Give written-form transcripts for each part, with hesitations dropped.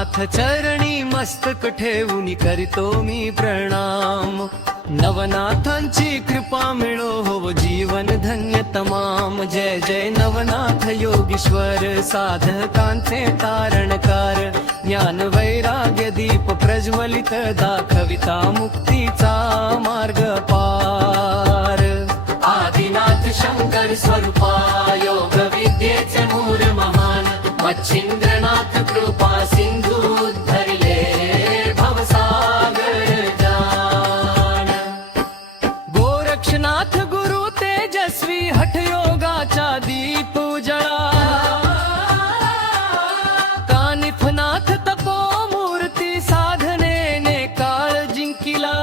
नाथ चरणी मस्तक ठेवून करीतो मी प्रणाम। नवनाथांची कृपा मिळो हो जीवन धन्य तमाम। जय जय नवनाथ योगीश्वर साधकांचे तारणकार। ज्ञान वैराग्य दीप प्रज्वलित दाखविता मुक्तीचा मार्ग पार। आदिनाथ शंकर स्वरूपा योग विद्येचे मूळ महान। मच्छिंद्रनाथ कृपा सिंधू धरिले भवसागर जान। गोरक्षनाथ गुरु तेजस्वी हठयोगाचा दीप उजळा। कानिफनाथ तपो मूर्ती साधनेने काळ जिंकिला।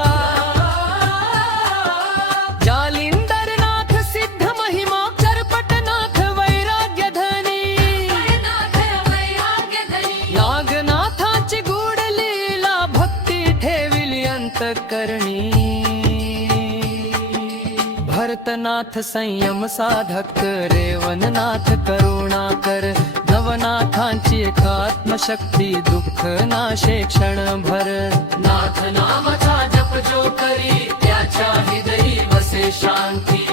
जालिंदरनाथ सिद्ध महिमा चरपटनाथ वैराग्य धनी। नागनाथाची गूढ लीला भक्ती ठेविली अंतःकरणी। भरतनाथ संयम साधक रेवणनाथ करुणाकर। नवनाथांची एकात्मशक्ती दुःख नाशे क्षणभर। नाथ नामाचा जप जो करी त्याच्या हृदयी वसे शांती।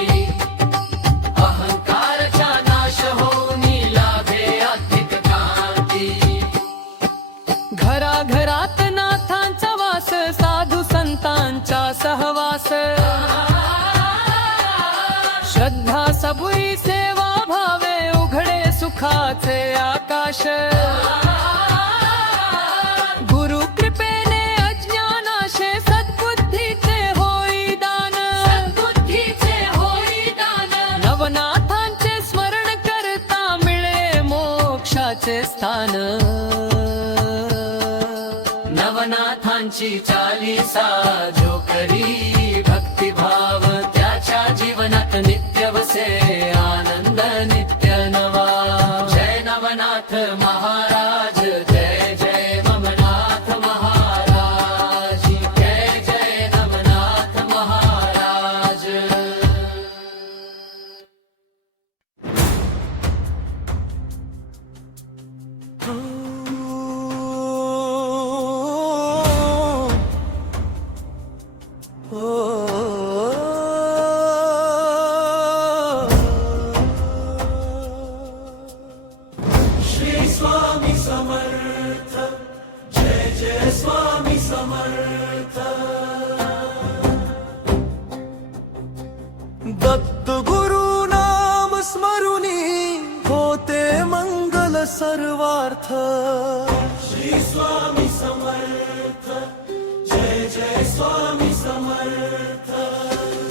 अहंकारचा नाश होऊनी लाभे अधिक कांती। घराघरात नाथांचा वास साधू संतांचा सहवास। श्रद्धा सबुरी सेवा भावे उघडे सुखाचे आकाश। गुरु कृपेने अज्ञानाशे सद्बुद्धीचे होई दान। नवनाथांचे स्मरण करता मिळे मोक्षाचे स्थान। नवनाथांची चालीसा जो करी भक्तिभाव त्याच्या जीवनात नित्य वसे आनंद नित्य नवा। जय नवनाथ महाराज जय जय ममनाथ महाराज। जय जय नवनाथ महाराज। श्री स्वामी समर्थ जय जय स्वामी समर्थ। दत्त गुरु नाम स्मरुनी होते मंगल सर्वार्थ। श्री स्वामी समर्थ जय जय स्वामी समर्थ।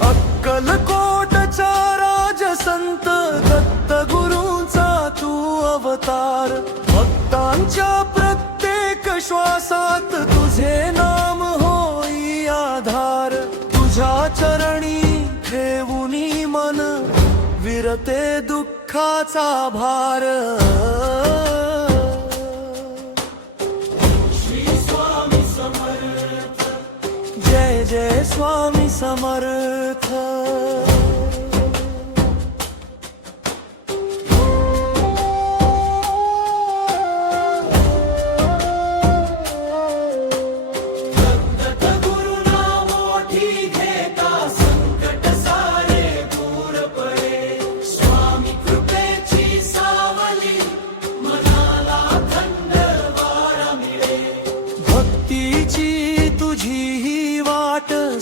अक्कलकोटचा राजसंत दत्त गुरूंचा तू अवतार। भक्तांच्या प्रत्येक श्वासात तुझे नाम होई आधार। तुझ्या चरणी ठेवूनी मन विरते दुःखाचा भार। श्री स्वामी समर्थ जय जय स्वामी समर्थ।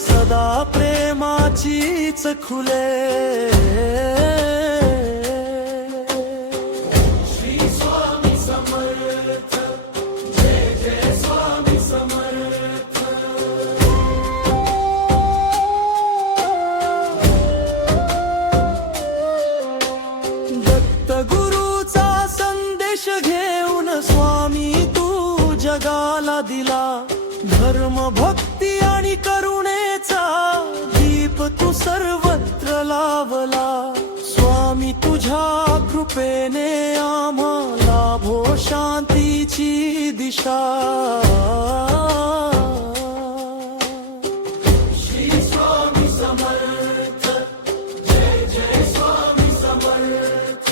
सदा प्रेमाचीच खुले। श्री स्वामी समर्थ जय जय स्वामी समर्थ। दत्त गुरूचा संदेश घेऊन स्वामी तू जगाला दिला। धर्म भक्ती आणि करुणेचा दीप तू सर्वत्र लावला। स्वामी तुझ्या कृपेने आम्हाला लाभो शांतीची दिशा। श्री स्वामी समर्थ जय जय स्वामी समर्थ।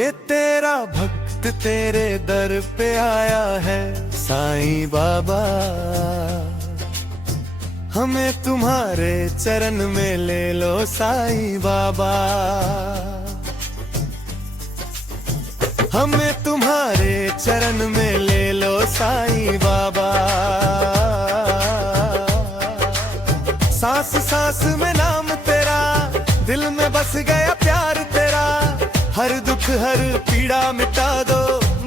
ये तेरा भक्त तेरे दर पे आया है साईं बाबा, हमें तुम्हारे चरण में ले लो साईं बाबा, हमें तुम्हारे चरण में ले लो साईं बाबा। सांस सांस में नाम तेरा, दिल में बस गया प्यार तेरा, हर दुख हर पीड़ा मिटा दो,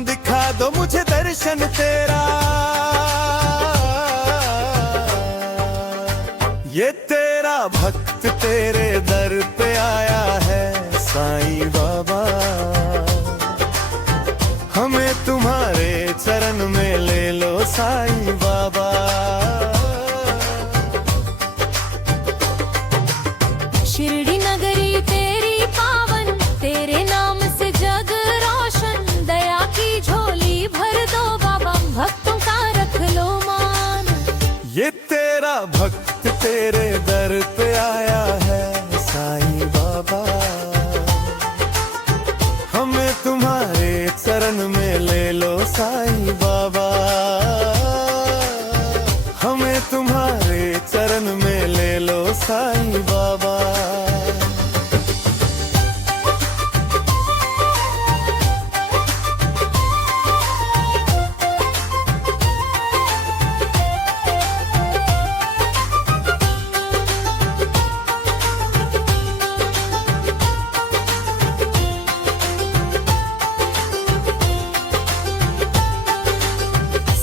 दिखा दो मुझे दर्शन तेरा। ये तेरा भक्त तेरे दर पे आया है साईं बाबा, हमें तुम्हारे चरण में ले लो साईं बाबा। शिरडी नगरी तेरी पावन, तेरे नाम से जग रोशन, दया की झोली भर दो बाबा, भक्तों का रख लो मान। ये तेरा भक्त तेरे दर पे आया है साईं बाबा, हमें तुम्हारे चरण में ले लो साईं बाबा, हमें तुम्हारे चरण में ले लो साईं बाबा।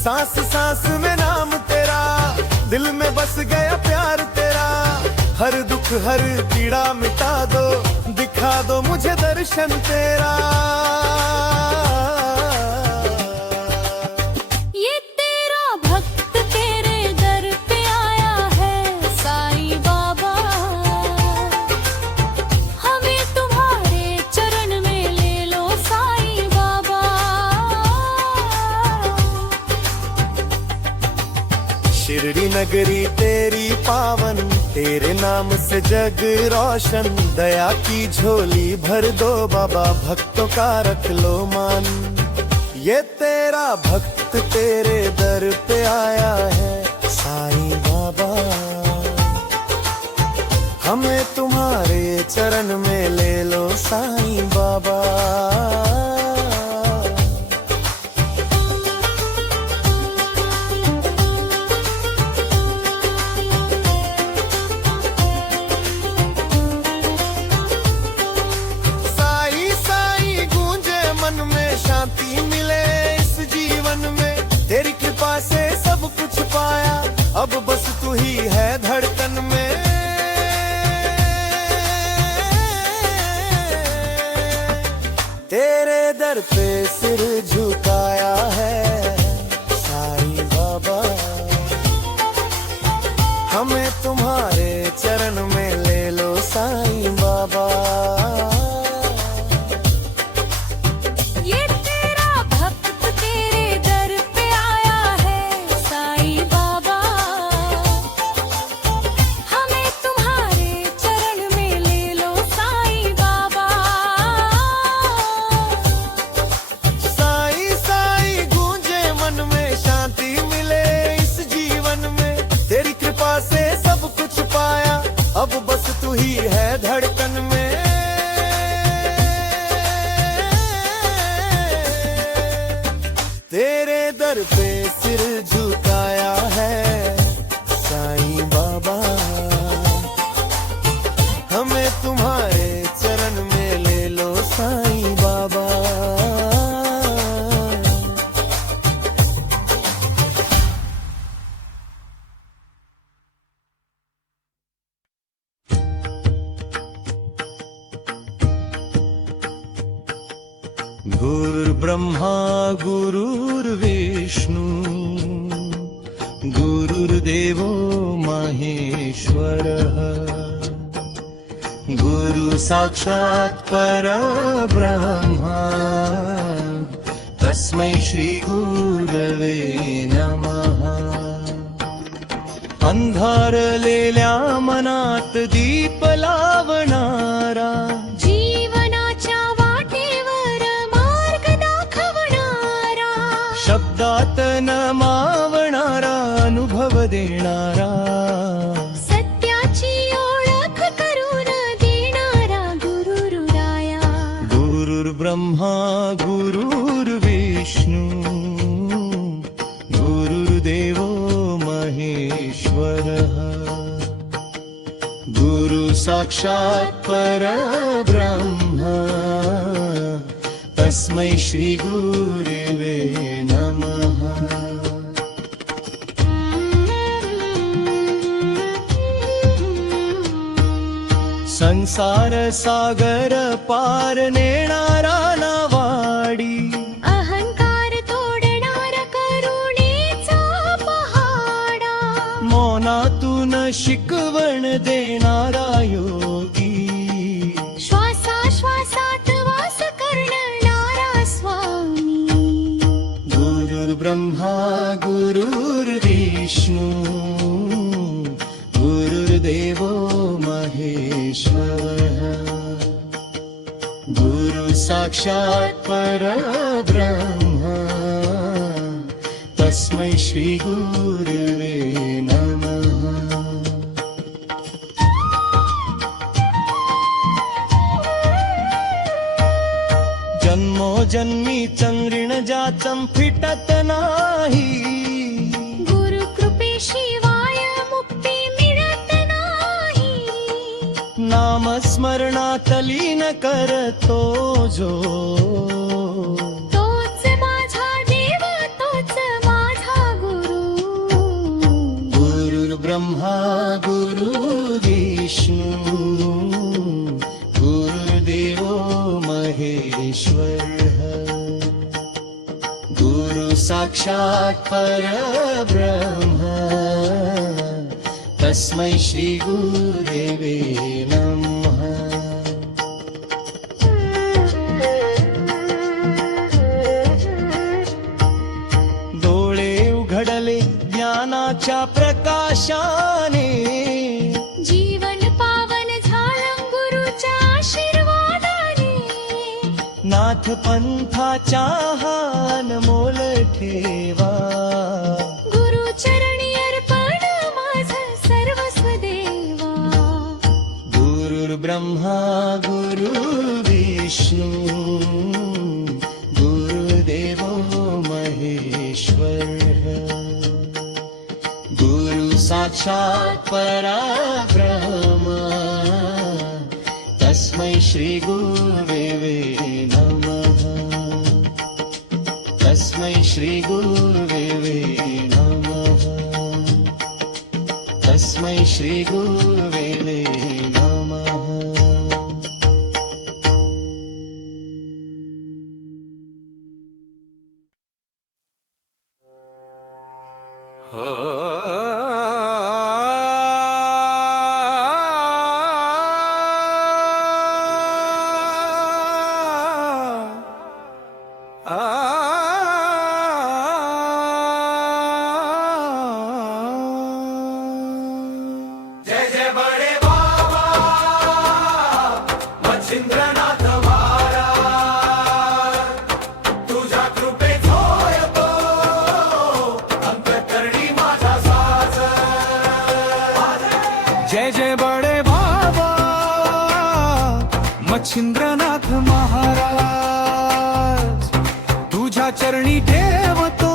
सांस सांस में नाम तेरा, दिल में बस गया प्यार तेरा, हर दुख हर पीड़ा मिटा दो, दिखा दो मुझे दर्शन तेरा। ये तेरा भक्त तेरे दर पे आया है साईं बाबा, हमें तुम्हारे चरण में ले लो साईं बाबा। शिरडी नगरी तेरी पावन, तेरे नाम से जग रोशन, दया की झोली भर दो बाबा, भक्तों का रख लो मान। ये तेरा भक्त तेरे दर पे आया है साईं बाबा, हमें तुम्हारे चरण में ले लो साईं बाबा। शांति मिले इस जीवन में, तेरी कृपा से सब कुछ पाया, अब बस तू ही है धड़कन में। तेरे दर पे सिर झुकाया है साईं बाबा, हमें तुम्हारे चरण में ले लो साईं बाबा। से सब कुछ पाया, अब बस तू ही है धड़कन में। तेरे दर पे सिर झुकाया है साईं बाबा, हमें तुम्हारे चरण में ले लो साईं बाबा। गुरुर्ब्रह्मा गुरुर्विष्णु गुरुर्देवो महेश्वरः, गुरु साक्षात् परब्रह्मा, तस्मै श्री गुरवे नमः। अंधारलेल्या मनात दीप लावणारा, जीवनाच्या वाटेवर गुरु साक्षात् परब्रह्म तस्मै श्री गुरुवे नमः। संसार सागर पार नेणारा नावाडी अहंकार तोडणार करुणेचा पहाडा मौनातून शिकवण देणारा योगी श्वासाश्वासात वास करणारा स्वामी गुरुर्ब्रह्मा गुरुर्विष्णू गुरुर्देवो महेश्वरः गुरु साक्षात् परब्रह्म तस्मै श्री गुरुवे नमः। जन्मोजन्मी ऋण ज्याचं फिटत नाही गुरु कृपेशिवाय मुक्ती मिळत नाही नाम स्मरणात लीन करतो जो तोच माझा देव तोच माझा गुरु गुरुर्ब्रह्मा गुरुर्विष्णू गुरुर्देवो महेश्वरः गुरु साक्षात् परब्रह्म तस्मै श्री गुरुदेवे नमः। डोळे उघडले ज्ञानाच्या प्रकाशाने जीवन पावन झालं गुरुच्या आशीर्वादाने नाथ पंथाच्या हान मोल ठेवा गुरु चरणी अर्पण माझं सर्वस्व देवा गुरुर्ब्रह्मा गुरुर्विष्णू गुरुर्देवो महेश्वरः गुरु साक्षात् परब्रह्म तस्मै श्री गुरुवे नमः। तस्मै श्री गुरुवे नमः। तस्मै श्री गुरुवे नमः। जय जय बडे बाबा मच्छिंद्रनाथ महाराज तुझ्या कृपेत होतो अंतःकरणी माझा साज। जय जय बडे बाबा मच्छिंद्रनाथ महाराज तुझ्या चरणी ठेवतो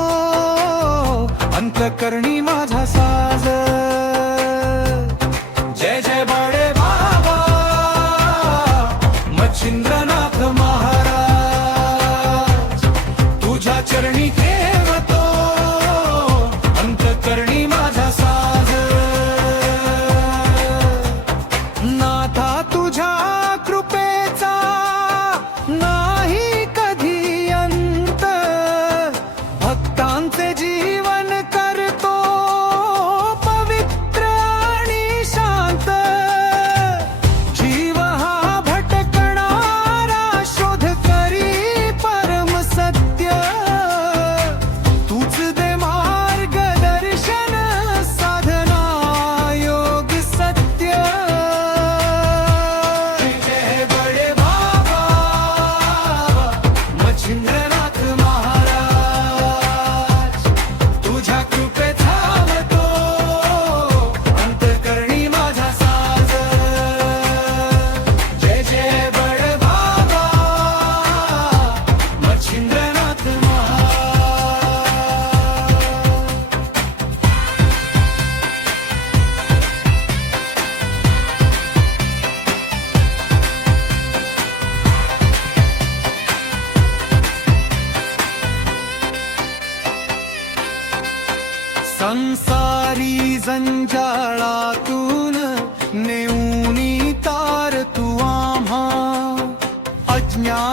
अंतःकरणी माझा साज। जय जय बडे बाबा मच्छिंद्रनाथ महाराज तुझ्या चरणी ठेवतो अंतःकरणी माझा साज। नाथा तुझ्या कृपेचा नाही कधी अंत भक्तांचे जीवन करतो पवित्र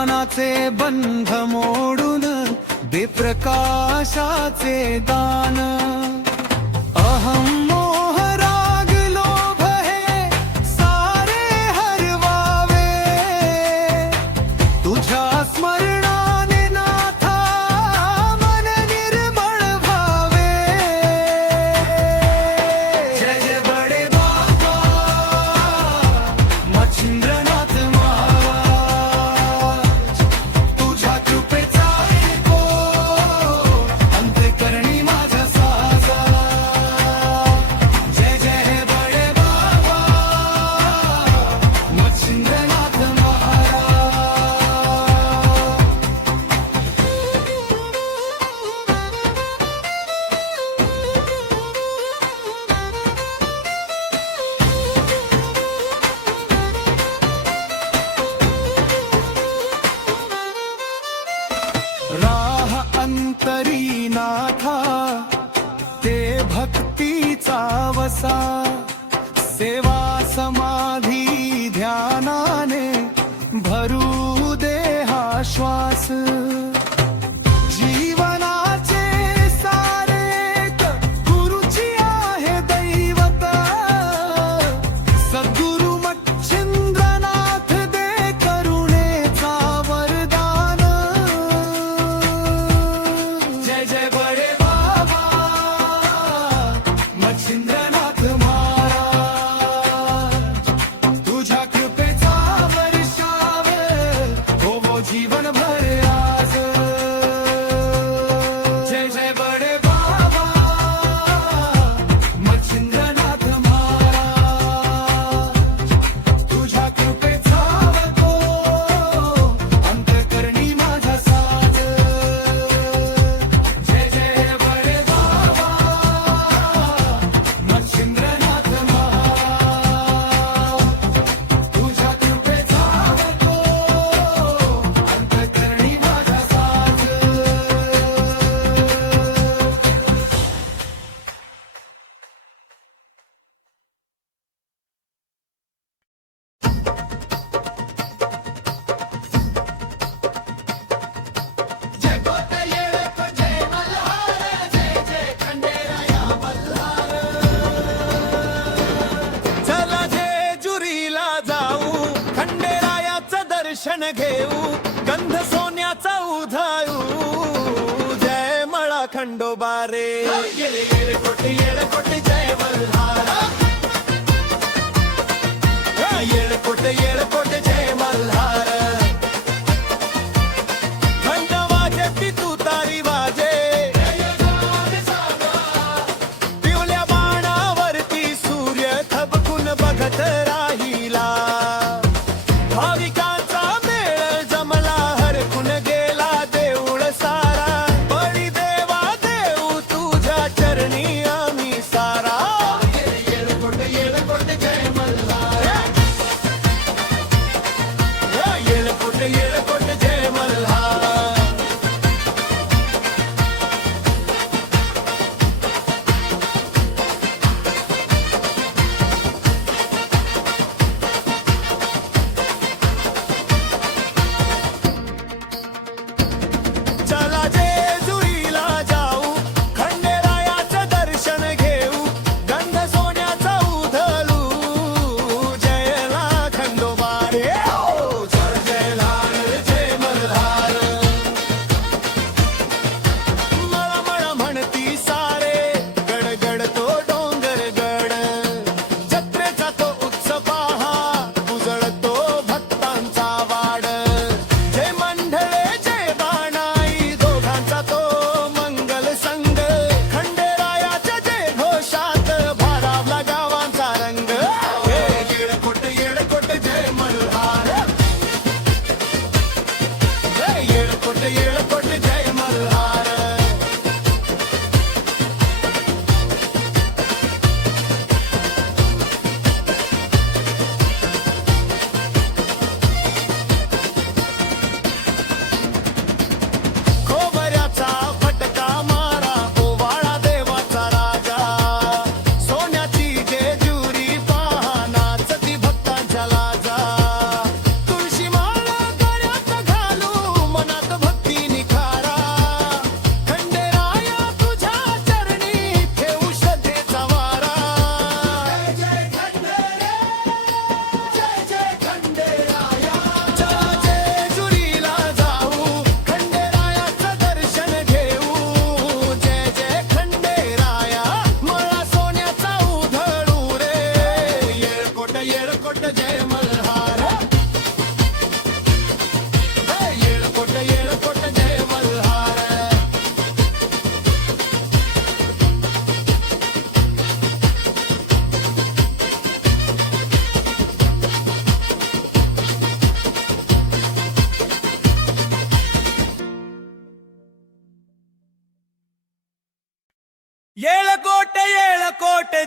अज्ञानाचे बंध मोडून दे प्रकाशाचे दान अहं मोह राग लोभ हे सारे हरवावे तुझ्या स्मरणाने नाथा मन निर्मळ भावे जय जय बडे बाबा मच्छिंद्रनाथ महाराज तुझ्या कृपेचा एको अंतःकरणी माझ्या साजा जय जय बडे बाबा मच्छिंद्रनाथ महाराज राह अंतरी नाथा ते भक्तीचा वसा सेवा समाधी ध्यानाने भरू दे हा श्वास जीवनाचे सारे गुरुची आहे दैवत सद्गुरु मच्छिंद्रनाथ दे करुणेचा वरदान जय जय बडे बाबा मच्छिंद्रनाथ महाराज तुझ्या कृपेचा वर्षाव हो जीवन भर आज जय जय बडे बाबा मच्छिंद्रनाथ महाराज तुझ्या कृपेचा तो अंतःकरणी माझा साज जय जय बडे बाबा मच्छिंद्रनाथ महाराज तुझ्या कृपेचा तो अंतःकरणी माझा साज जय गोटे येळक जय मल्हार जय जय खंडेराया मल्हार चला जेजुरीला जाऊ खंडेरायाचं दर्शन घेऊ गंध सोन्याचा उधाळू जय मळा खंडोबा रे येळकोटे येळकोटे जय मल्हार येळकोटे येळकोटे जय मल्हार घंट वाजे पितू तारी वाजे पिवल्या बाणावरती सूर्य थबकून बघत राहिला भाविकांचा मेळ जमला हरकून गेला देऊळ सारा बळी देवा देऊ तुझ्या चरणी आम्ही सारा येळकोटे येळकोटे जय मल्हार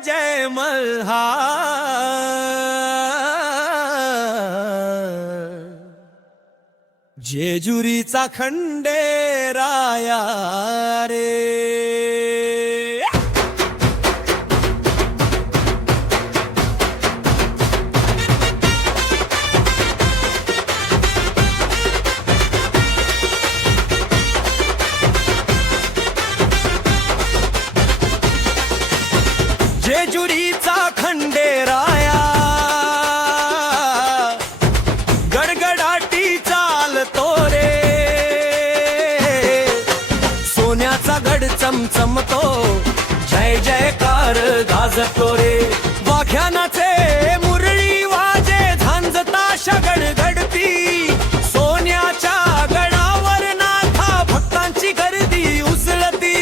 जय मल्हार जेजुरीचा खंडेराया रे जेजुरीचा खंडेराया गडगडाटी चालतो रे सोन्याचा गड चमचमतो जय जयकार गाजतो रे वाघ्यानाचे मुरळी वाजे झांजताशा गडगडती सोन्याच्या गडावर नाथा भक्तांची गर्दी उसळती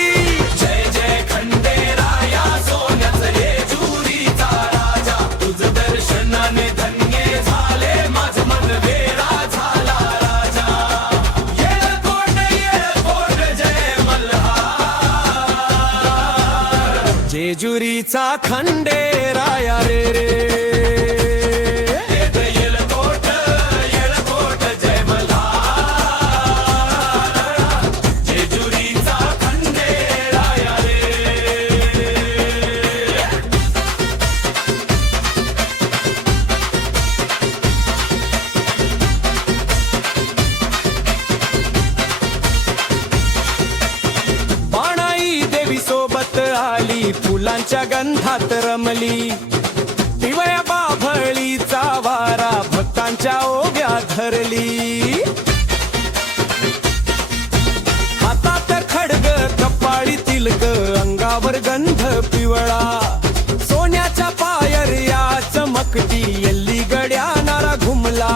जय जय खंडेराया सोन्याचं जेजुरीचा राजा तुझ दर्शनाने धन्य झाले माझ मन वेडा झाला राजा येळकोट जय मल्हार जेजुरीचा खंडेराया रे रे येळकोट जय मल्हार जेजुरीचा खंडेराया रे पाणाई देवी सोबत आली फुलांच्या गंधात रमली पिवळ्या बाभळीचा वारा भक्तांच्या ओव्या धरली हातात खडग कपाळी तिलक अंगावर गंध पिवळा सोन्याच्या पायर या चमकती यल्ली गड्या नारा घुमला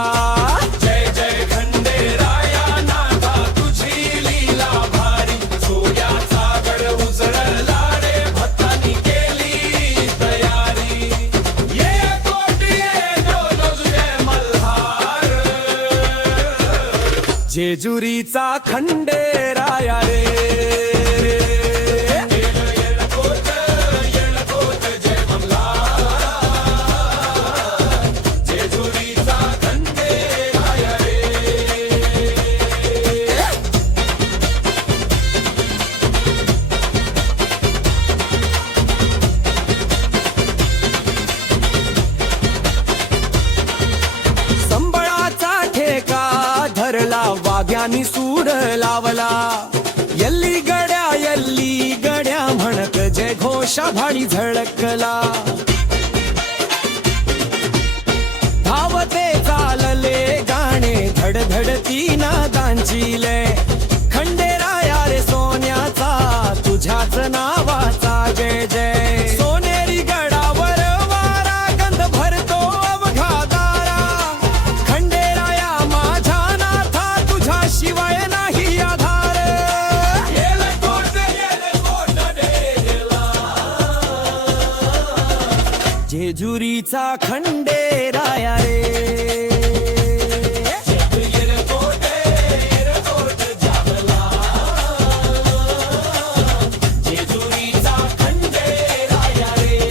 जय जय खंडेराया नाथा तुझी लीला भारी सोन्याचा गड उजळला रे भक्तांनी केली तयारी ये कोटी जय मल्हार जेजुरीचा खंडेराया रे येळकोट जय मल्हार जेजुरीचा खंडेराया रे संबळाचा ठेका धरला वाघ्यानी सूर लावला यल्ली गड्या म्हणत जय घोषा भाळी झळकला धावते चालले गाणे धडधडती नादांचिले खंडेराया रे सोन्याचा तुझ्याच नावाचा जय जय सोनेरी गडावर वारा गंध भरतो अवघा दारा खंडेराया माझ्या नाथा तुझ्या शिवाय नाही आधार जेजुरीचा खंडेराया रे जेजुरीचा खंडेराया रे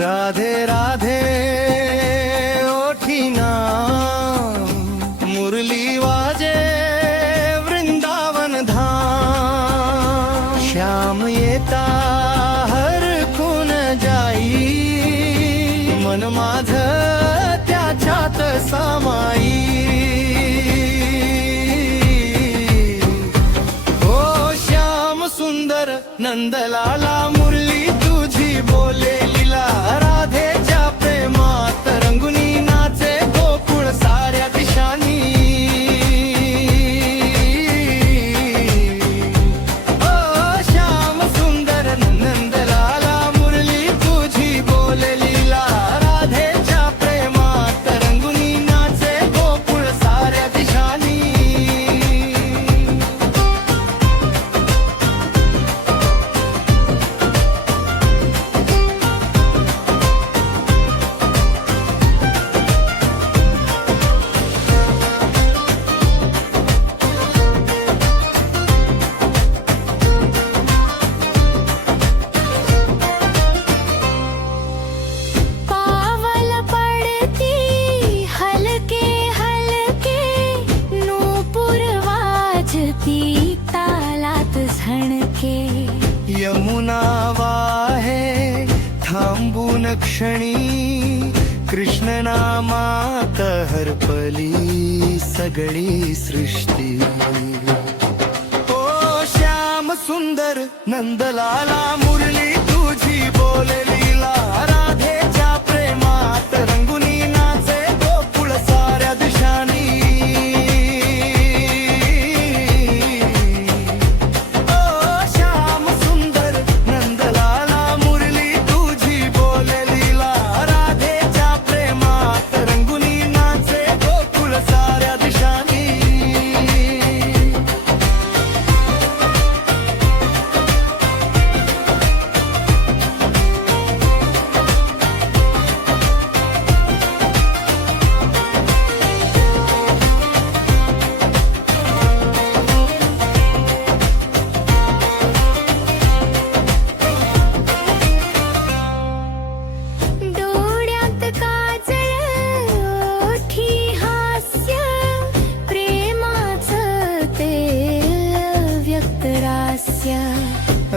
राधे राधे ओठीना मुरली वाजे वृंदावन धाम श्याम येता हरकून जाई मन माझ त्याच्यात सामाई ओ श्याम सुंदर नंदलाला मुरली तुझी बोले लीला राधेच्या प्रेमात रंगुनी नाचे गोकुळ साऱ्या दिशानी ओ श्याम सुंदर नंदलाला मुरली तुझी बोले लीला राधेच्या प्रेमात रंगुनी नाचे गोकुळ साऱ्या दिशानी यमुना वाहे थांबून क्षणी कृष्ण नामात हरपली सगळी सृष्टी ओ श्याम सुंदर नंदलाला मुरली तुझी बोललीला राधेच्या प्रेमात रंगुनी नाचे गोकुळ साऱ्या दिशानी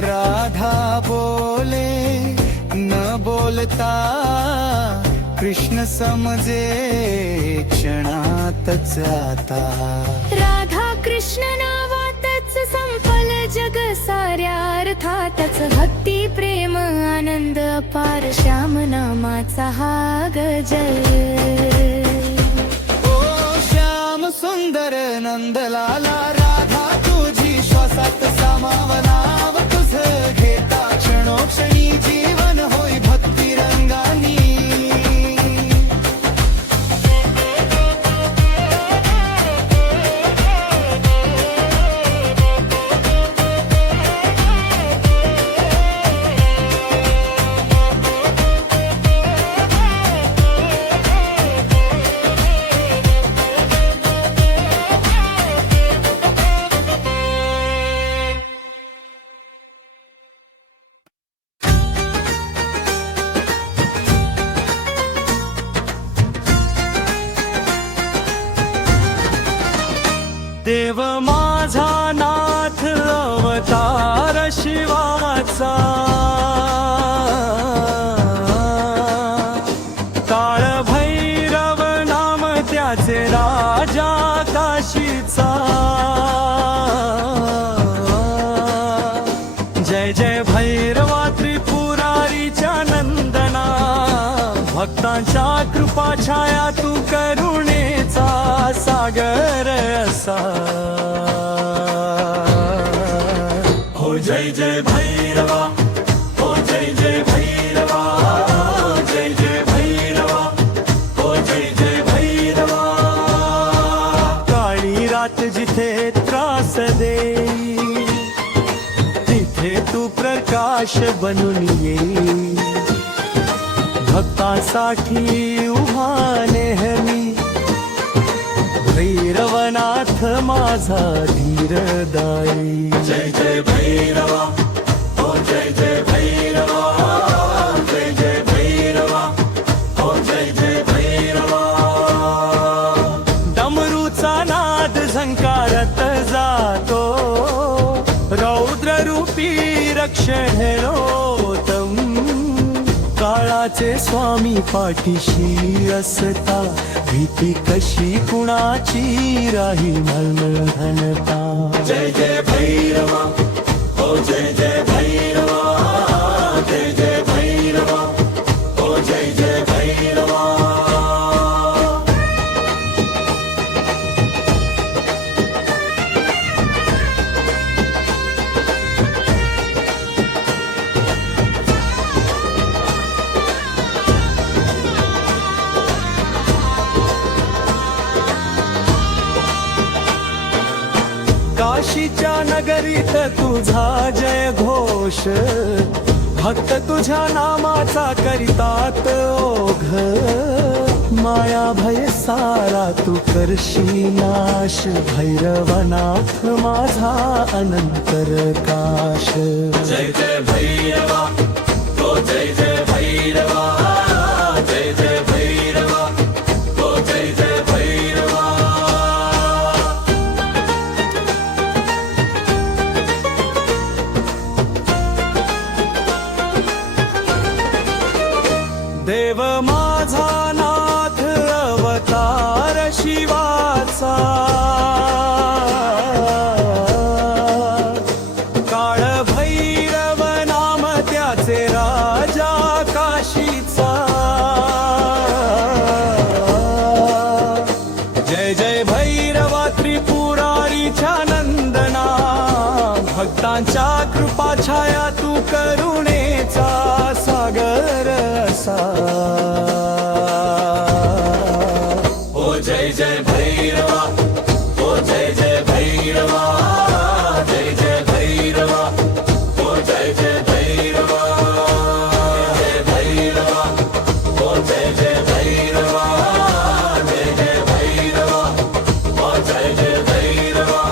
राधा बोले न बोलता कृष्ण समजे क्षणातच आता राधा कृष्ण नावातच संपल जग साऱ्या अर्थातच भक्ती प्रेम आनंद अपार श्याम नामाचा हा गजर ओ श्याम सुंदर नंदलाला राधा तुझी श्वासात सामावनाव तुझ घेता क्षणोक्षणी जीवन होई भक्ती रंगानी देव माझा नाथ अवतार शिवाचा काळ भैरव नाम त्याचे राजा काशीचा जय जय भैरवा त्रिपुरारीच्या नंदना भक्तांच्या कृपा छाया तू करुणेचा सागर असा हो जय जय भैरवा हो जय जय भैरवा जय जय भैरवा हो जय जय भैरवा काळी रात जिथे त्रास देई तिथे तू प्रकाश बनून येई भक्तांसाठी उभा नेहमी भैरवनाथ माझा धीरदाई जय जय भैरवा हो जय जय भैरवा जय जय भैरवा हो जय जय भैरवा डमरूचा नाद झंकारत जातो रौद्र रूपी रक्षण होतम काळाचे स्वामी पाठीशी असता भीती कशी कुणाची राही मळमळ घनता जय जय भैरवा हो जय जय भैरवा जय जय भैरवा हो जय जय भैरवा काशीच्या नगरीत तुझा जय घोष भक्त तुझ्या नामाचा करितात ओघ माया भय सारा तू करशी नाश भैरवनाथ माझा अनंतर काश जय जय भैरवा तो जय जय भैरवा जय जय भैरवा तो जय जय भैरवा देव माझा नाथ अवतार शिवाचा, काळ भैरव नाम त्याचे राजा काशीचा। जय जय भैरवा त्रिपुरारीच्या नंदना, भक्तांच्या कृपा छाया तू करुणेचा सागर असा। ओ जय जय भैरवा, ओ जय जय भैरवा, जय जय भैरवा, ओ जय जय भैरवा, जय भैरवा, ओ जय जय भैरवा, जय जय भैरवा, ओ जय जय भैरवा।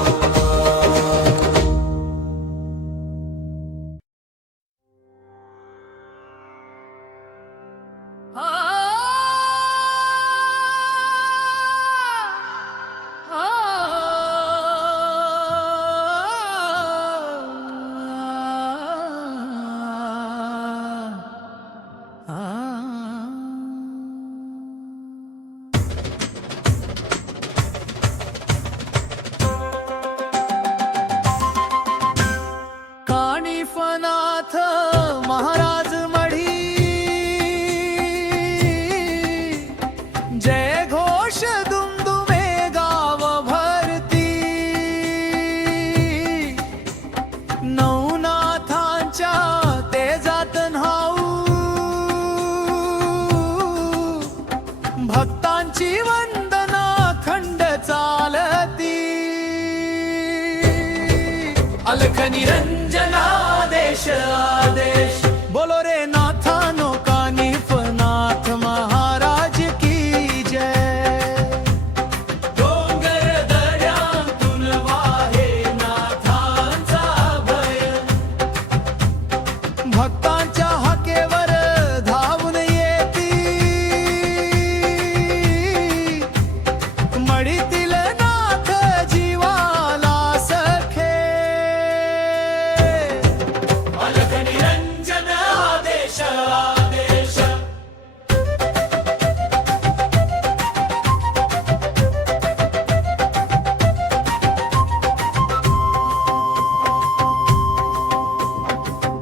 कानिफनाथ महाराज मढी, जय घोष दुमदुमे गाव भरती। नवनाथांच्या तेजात न्हाऊ, भक्तांची वंदना खंड चालती। अलख निरंजना देश आदेश, बोलो रे नाथानो कानिफनाथ महाराज की जय। डोंगर दऱ्यांतून वाहे नाथांचा भय, भक्तांच्या हाकेवर धावून येती। मडीतील नाथ जीवाला सखे, अलख निरंजन आदेश आदेश।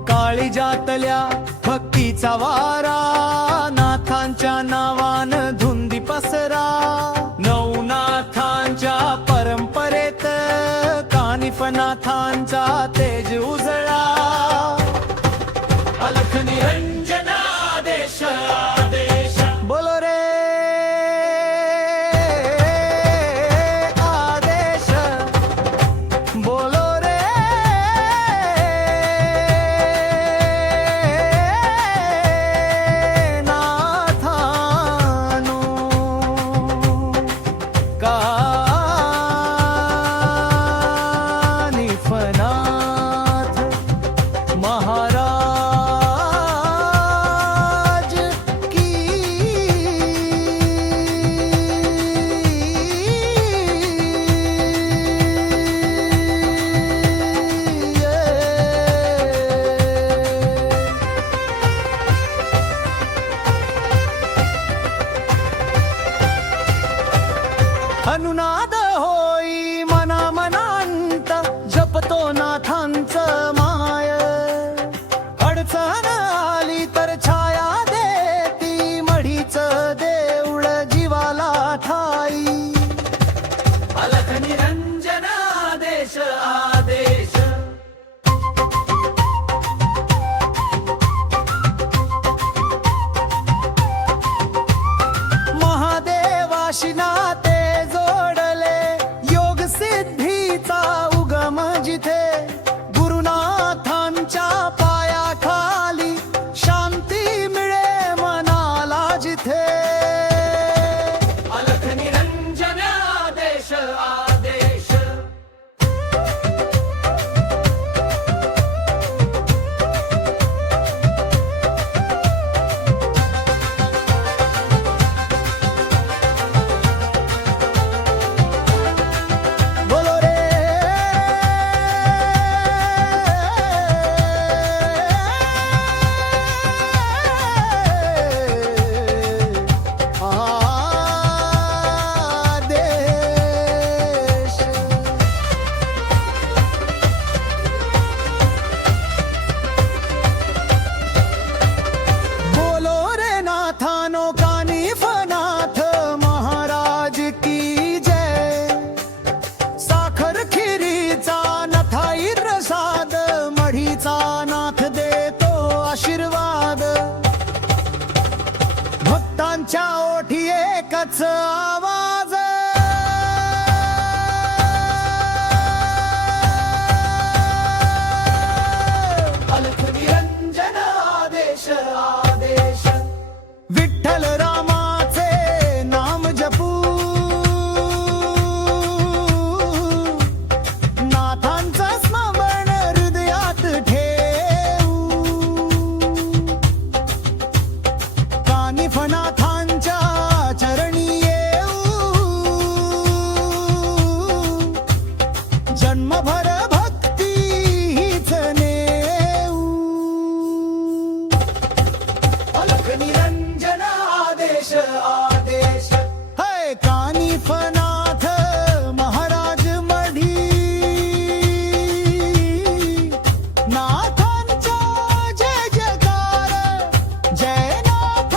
काळीजातल्या भक्तीचा वारा, नाथांच्या नावान धुंदी पसरा। नवनाथांच्या परंपरेत कानिफनाथांचा तेज उजळा। अलख निरंजन आदेश आदेश, बोलो रे आदेश, बोलो रे नाथानो कानिफनाथ महाराज की अनुनाद होई मना मनांत, जपतो नाथांचं माय। अडचण आली तर छाया देती, मढीचं देऊळ जीवाला ठाई। अलख निरंजन आदेश आदेश। महादेवाशी नाते जोडले, योग सिद्धीचा उगम जिथे। गुरुनाथांच्या पायाखाली नाथांच्या ओठी एकच आवाज, अलख निरंजन आदेश आदेश, विठ्ठल रामाचे नाम जपू, नाथांचं स्मरण हृदयात ठेवू, कानिफनाथांच्या चरणी येऊ, जन्मभर भक्ती हीच नेऊ, अलख निरंजन आदेश आदेश, है कानिफनाथ महाराज मढी, नाथांचा जय जयकार, जय नाथ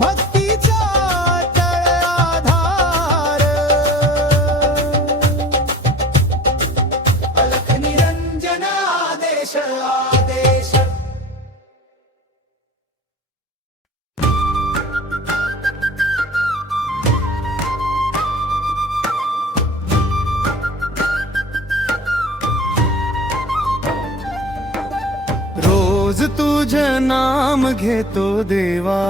भक्तीचा तळाधार, अलख निरंजन आदेश आदेश. रोज तुझं नाम घेतो देवा,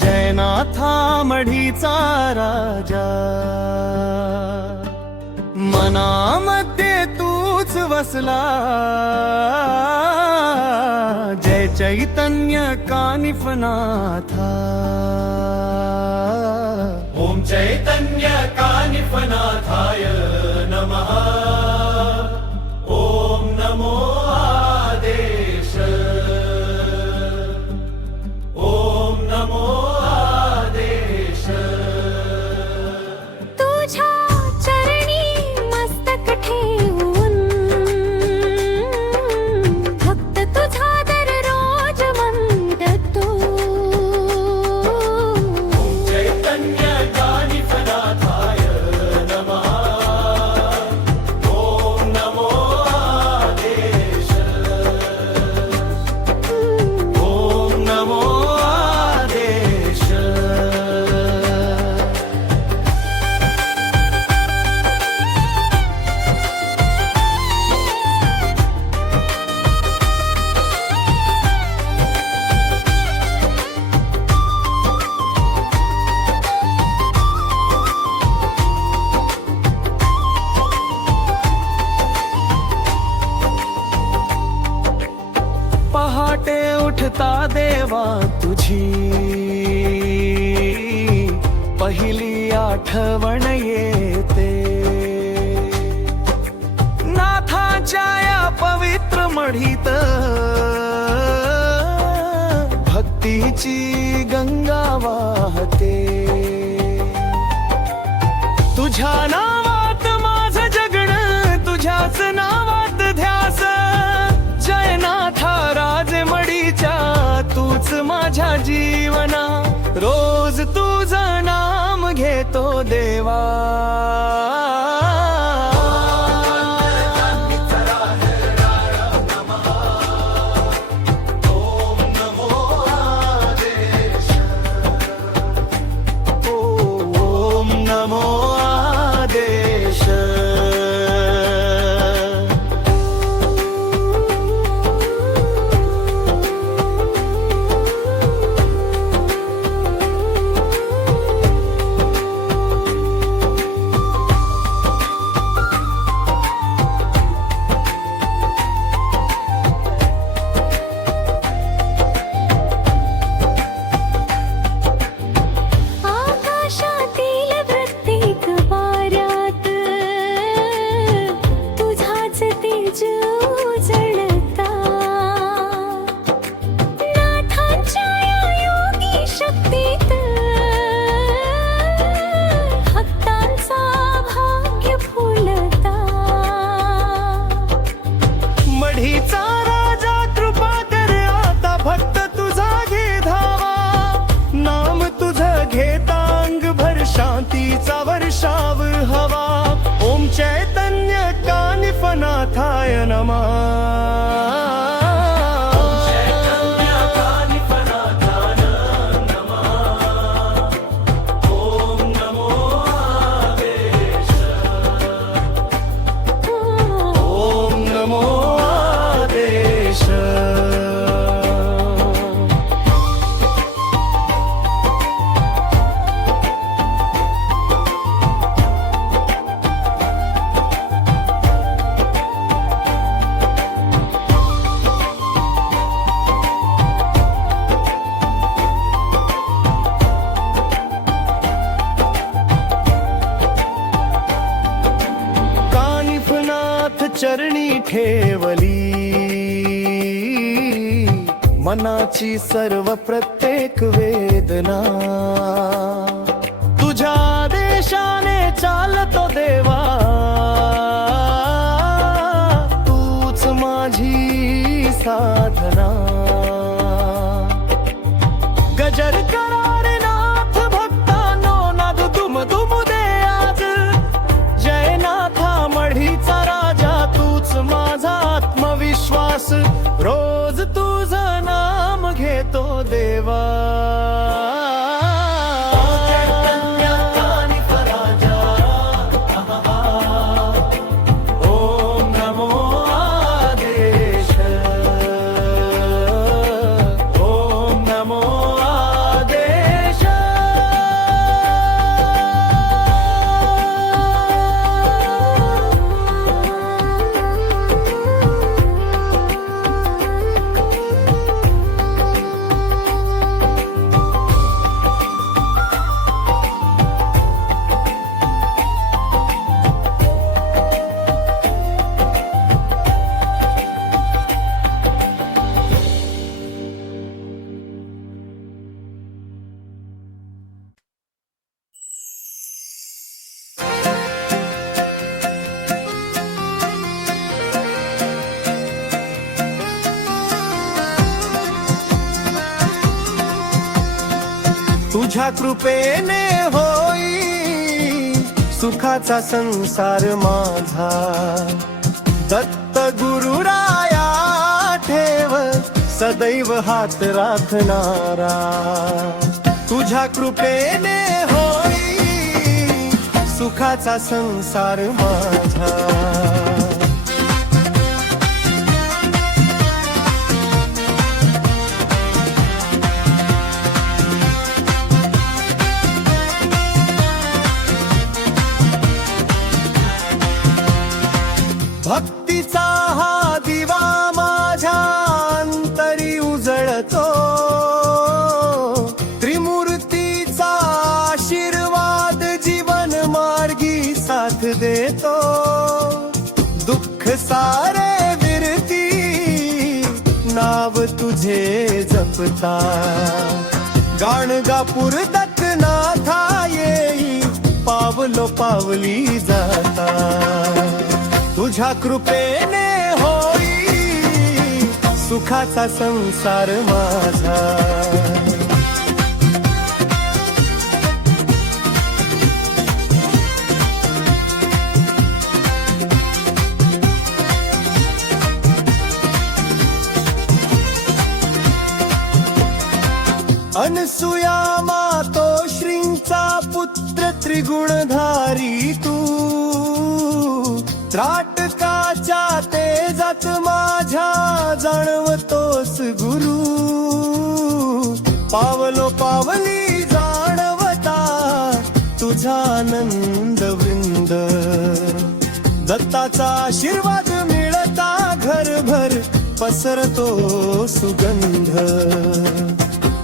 जयनाथा मढीचा राजा, मनामध्ये तूच वसला, जय चैतन्य कानिफनाथा, ओम चैतन्य कानिफनाथाय नमः, ओम नमो आदेश, ओम नमो आदेश. तुझ्या चरणी मस्तक ठेवून, भक्त तुझा दररोज म्हणतो, चैतन्य कानिफनाथाय नमः, ओम नमो आदेश, ओम नमो आदेश. पहाटे उठता देवा तुझी, पहिली आठवण येते, नाथाच्या या पवित्र मढीत, भक्तीची गंगा वाहते, तुझ्या नावात माझं जगणं, तुझ्याच नावात ध्यास, जयनाथा राजमडीच्या तूच माझ्या जीवना, रोज तुझं नाम घेतो देवा, ओम नमो आदेश, ओम नमो आदेश. नाथाय नमः. चैतन्य देश चरणी ठेवली मनाची सर्व प्रत्येक वेदना तुझ्या देशाने चालतो देवा तूच माझी साधना गजर करारे नाथ भक्तानो नाद दुम दुम दे आज जय नाथा मढीचा माझा आत्मविश्वास रोज तुझं नाम घेतो देवा ओम नमो आदेश ओम नमो आदेश तुझ्या कृपेने होई सुखाचा संसार माझा दत्त गुरुराया ठेव सदैव हात राखणारा तुझ्या कृपेने होई सुखाचा संसार माझा भक्तीचा हा दिवा माझ्या अंतरी उजळतो त्रिमूर्तीचा आशीर्वाद जीवन मार्गी साथ देतो दुःख सारे विरती नाव तुझे जपता गाणगापूर दत्तनाथा येई पावलो पावली जाता तुझ्या कृपेने होई सुखाचा संसार माझा अनसुया मातोश्रींचा पुत्र त्रिगुणधारी तू त्राटकाच्या तेजात माझ्या जाणवतोस गुरु पावलो पावली जाणवता तुझा आनंद वृंद दत्ताचा आशीर्वाद मिळता घरभर पसरतो सुगंध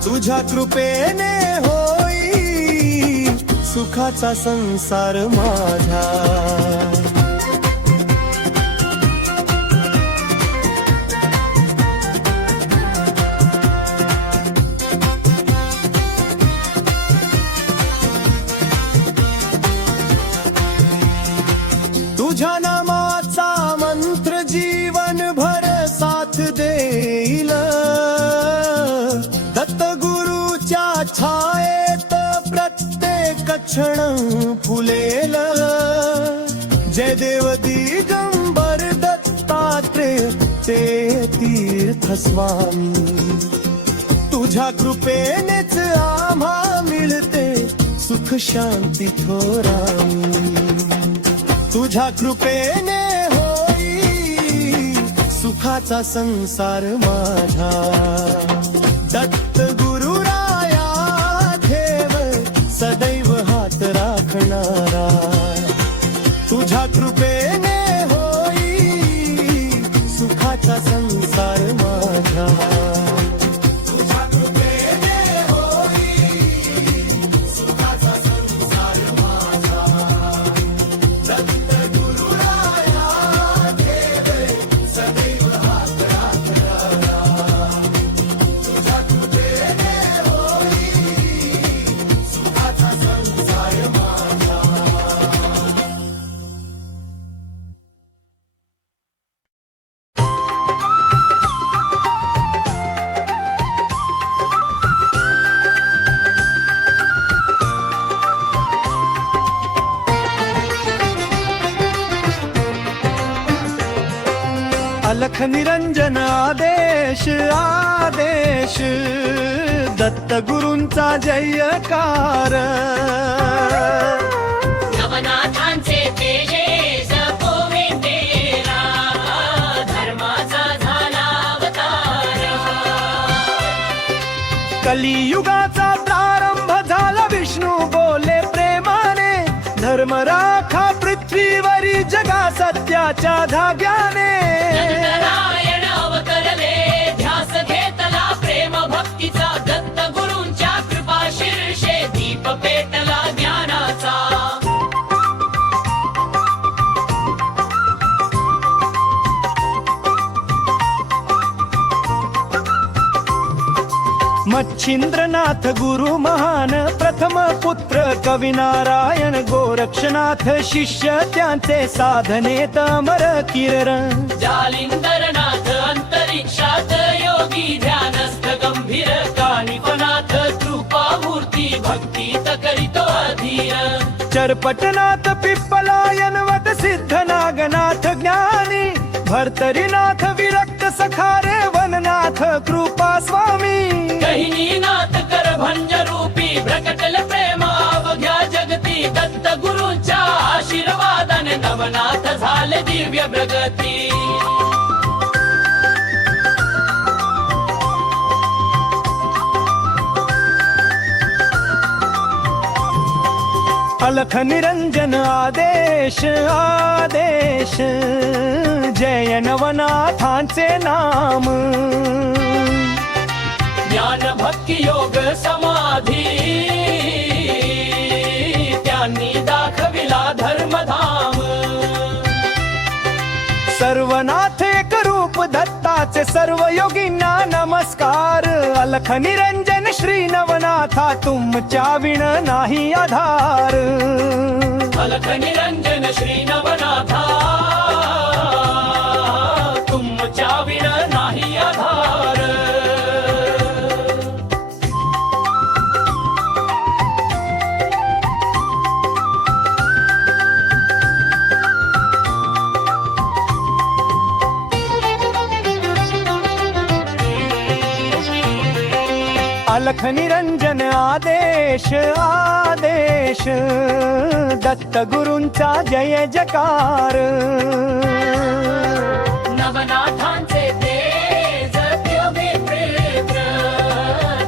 तुझ्या कृपेने होई सुखाचा संसार माझा तुझ्या नामाचा मंत्र जीवनभर साथ देईल दत्तगुरूच्या छायेत प्रत्येक क्षण फुलेल जय देव दिगंबर दत्तात्रेय ते तीर्थ स्वामी तुझ्या कृपेनेच आम्हा मिळते सुख शांती थोरामी तुझ्या कृपेने होई सुख सुखाचा संसार माझा दत्त गुरुराया ठेव सदैव हात राखणारा तुझ्या कृपेने होई सुखाचा संसार माझा तुझ्या कृपेने होई सुखाचा संसार माझा दत्त गुरुराया ठेव सदैव हात राखणारा तुझ्या कृपेने होई सुखाचा संसार माझा. अलख निरंजन आदेश आदेश दत्त गुरूंचा जयकार नवनाथांचे तेजस पोवेंदेरा धर्माचा झाला अवतार कलियुगाचा प्रारंभ झाला विष्णू बोले प्रेमाने धर्म राखा पृथ्वीवरी जगा सत्याच्या धाग्याने नारायण अवतरले ध्यास घेतला प्रेम भक्तीचा दत्त गुरूंच्या कृपा शीर्षे दीप पेटला ज्ञानाचा मच्छिंद्रनाथ गुरु महान प्रथम पुत्र कवी नारायण गोरक्षनाथ शिष्य त्यांचे साधनेत अमर किरण जालिंदरनाथ अंतरिक्षात योगी ध्यानस्थ गंभीर कानिपनाथ कृपा मूर्ती भक्तीत करीतो अधीर चरपटनाथ पिप्पलायन वट सिद्ध नागनाथ ज्ञानी भर्तरीनाथ विरक्त सखारे वननाथ कृपा स्वामी नाथ कर भंज रूपी प्रकटल प्रेम अवघ्या जगती दत्त गुरूंच्या आशीर्वादाने नवनाथ झाले दिव्य प्रगती अलख निरंजन आदेश आदेश जय नवनाथांचे नाम ज्ञान भक्ती योग समाधी त्यांनी दाखविला धर्मधाम सर्वनाथ एक रूप दत्ताचे सर्व योगींना नमस्कार अलख निरंजन श्री नवनाथा तुमच्या विण नाही आधार अलख निरंजन श्री नवनाथा तुमच्या विण नाही आधार अलख निरंजन आदेश आदेश दत्त गुरूंचा जय जकार नवनाथांचे तेज योगी प्रेम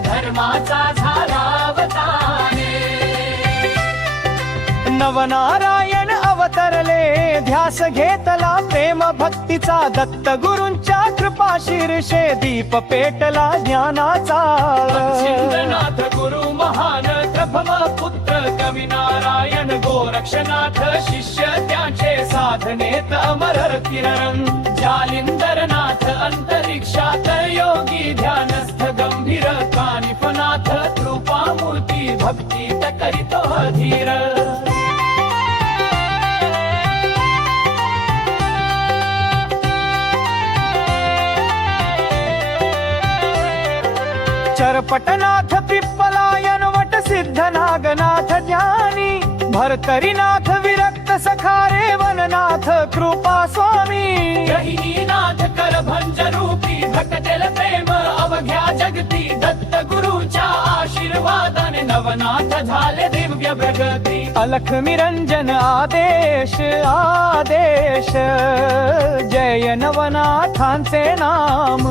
धर्माचा झाला अवतारे नवनारायण अवतरले ध्यास घेतला प्रेम भक्तीचा दत्त गुरूंच्या कृपा शीर्षे दीप पेटला ज्ञानाचा मच्छिंद्रनाथ गुरु महान प्रभव पुत्र कवी नारायण गोरक्षनाथ शिष्य त्यांचे साधनेत अमर किरण जालिंदरनाथ अंतरिक्षात योगी ध्यानस्थ गंभीर कानिपनाथ कृपा मूर्ती भक्तीत करीतो अधीर चरपटनाथ पिप्पलायन वट सिद्ध नागनाथ ज्ञानी भर्तरीनाथ विरक्त सखारे वननाथ कृपा स्वामी नाथ कर भंज रूपी भक्तल प्रेम अवघ्या जगती दत्त गुरूच्या आशीर्वादाने नवनाथ झाले दिव्य प्रगती अलख निरंजन आदेश आदेश जय नवनाथांचे नाम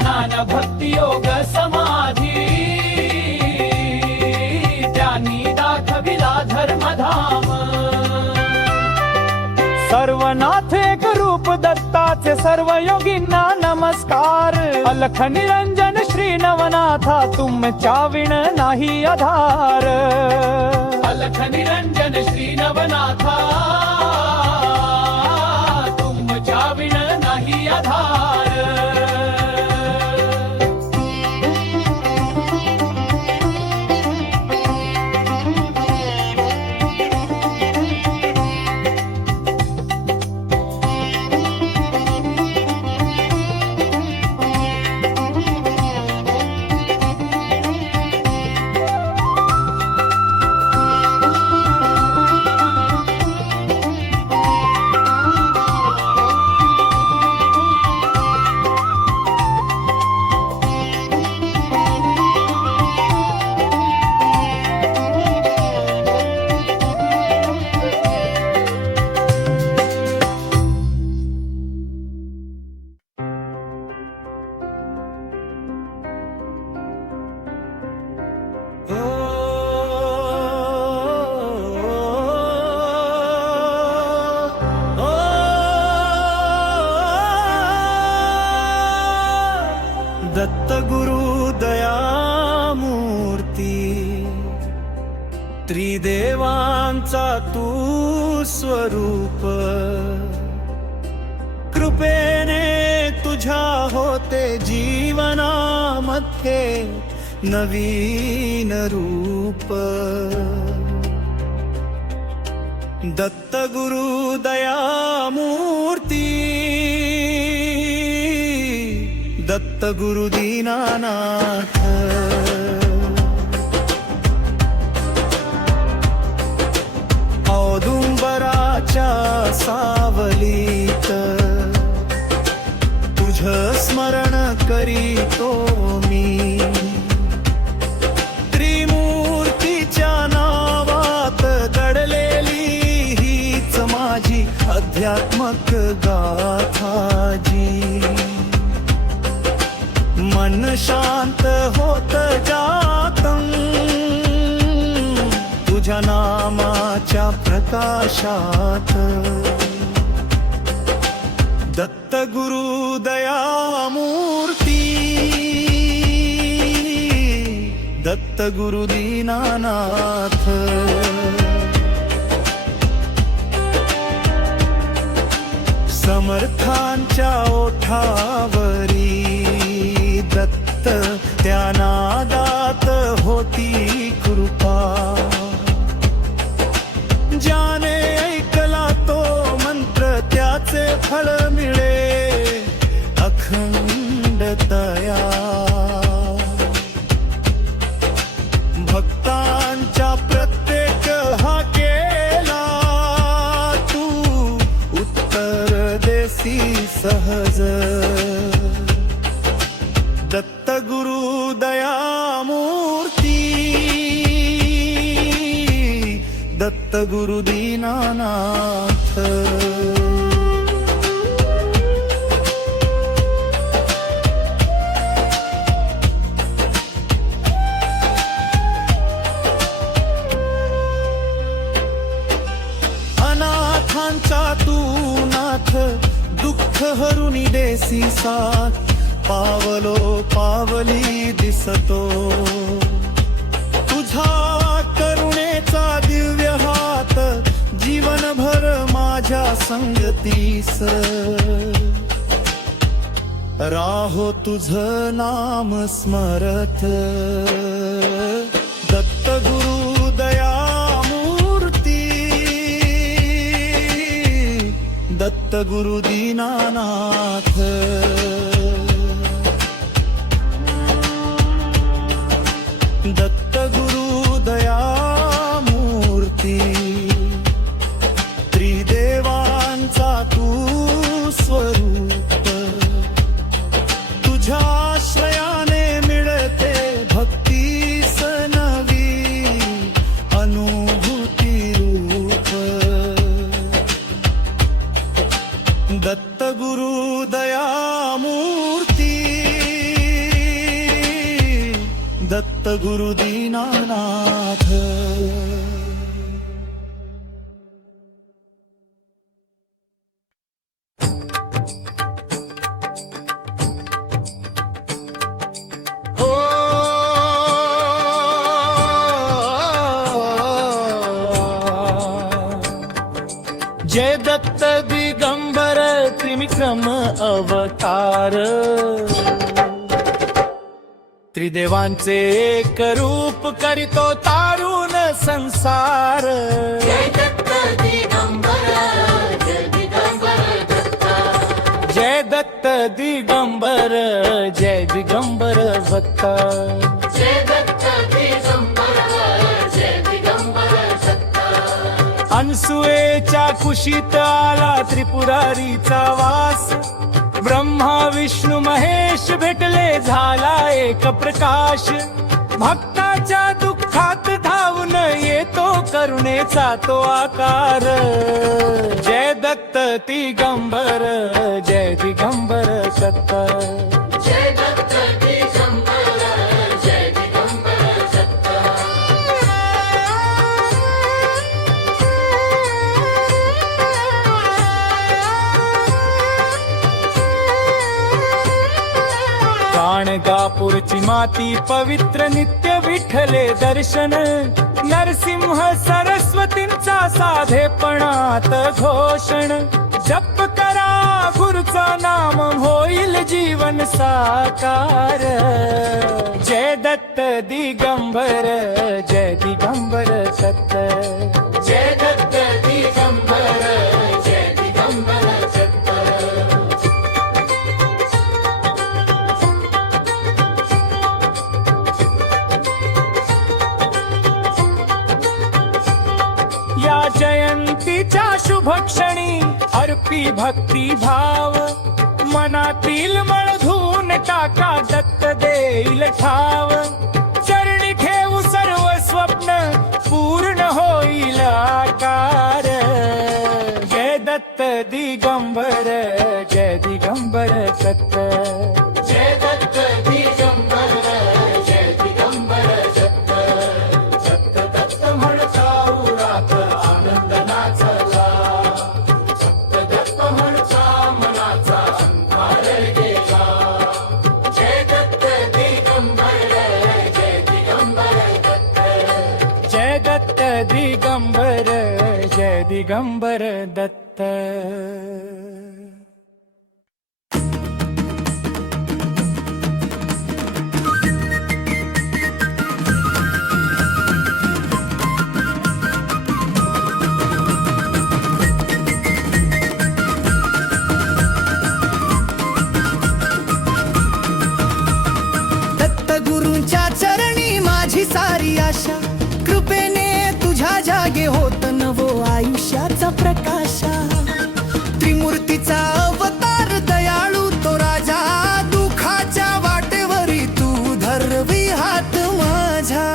ज्ञान भक्ती योग समाधी त्यांनी दाखविला धर्मधाम सर्वनाथ एक रूप दत्ताचे सर्व योगींना नमस्कार अलख निरंजन श्री नवनाथा तुमच्या विण नाही आधार अलख निरंजन श्री नवनाथा तुमच्या विण नाही आधार दत्त गुरु दयामूर्ती त्रिदेवांचा तू स्वरूप कृपेने तुझ्या होते जीवनामध्ये नवीन रूप दत्त गुरु दयामूर्ती दत्त गुरु दीनानाथ औदुंबराच्या सावलीत तुझ स्मरण करीतो मी त्रिमूर्तीच्या नावात दडलेली हीच माझी अध्यात्मक गाथाजी मन शांत होत जातं तुझ्या नामाच्या प्रकाशात दत्त गुरु दयामूर्ती दत्त गुरु दीनानाथ समर्थांच्या ओठावरी दत्त त्या नादात होती कृपा ज्याने ऐकला तो मंत्र त्याचे फळ मिळे अखंडतया भक्तांच्या प्रत्येक हाकेला तू उत्तर देसी सहज दत्त गुरु दयामूर्ती दत्त गुरु दीनानाथ अनाथांचा तू नाथ दुःख हरुनी देसी साथ पावलो पावली दिसतो तुझा करुणेचा दिव्य हात जीवनभर माझ्या संगतीस राहो तुझ नाम स्मरत दत्त गुरु दयामूर्ती दत्त गुरु दीनानाथ दत्त गुरु दयामूर्ती त्रिदेवांचा तू स्वरूप तुझ्या आश्रयाने मिळते भक्तीस नवी दयामूर्ती दत्त गुरु दीनानाथ. जय दत्त दिगंबर त्रिविक्रम अवतार, त्रिदेवांचे एक रूप करीतो तारुण संसार. जय दत्त दिगंबर, जय दिगंबर दत्ता. जय दत्त दिगंबर, जय दिगंबर भक्ता. जय दत्त दिगंबर, जय दिगंबर दत्ता. अनसुयेच्या कुशीत आला त्रिपुरारीचा वास, ब्रह्मा विष्णू महेश भेटले झाला एक प्रकाश. भक्ताच्या दुःखात धावून येतो करुणेचा तो आकार. जय दत्त दिगंबर, जय दिगंबर दत्ता. जय दत्त दिगंबर, जय दिगंबर दत्ता. गाणगापूरची माती पवित्र नित्य विठ्ठले दर्शन. नरसिंह सरस्वतींचा साधेपणात घोषण. जप करा गुरुचं नाम होईल जीवन साकार. जय दत्त दिगंबर, जय दिगंबर दत्त. जय दत्त दिगंबर, जय दिगंबर दत्त. या जयंतीच्या शुभ क्षणी अर्पी भक्ती भाव. मनातील मळधून टाका दत्त देईल ठाव. चरणी ठेवू सर्व स्वप्न पूर्ण होईल आकार. जय दत्त दिगंबर, जय दिगंबर दत्त. जय दत्त दिगंबर, जय दिगंबर दत्त. दत्त दत्त म्हणता उरात आनंद नाचला. दत्त दत्त म्हणता मनाचा अंधार गेला. जय दत्त दिगंबर, जय दिगंबर दत्त. जय दत्त दिगंबर, जय दिगंबर दत्त. गुरूंच्या चरणी माझी सारी आशा. कृपेने तुझ्या जागे होत नवो आयुष्याचा प्रकाशा. त्रिमूर्तीचा अवतार दयाळू तो राजा. दुखाच्या वाटेवरी तू धरवी हात माझ्या.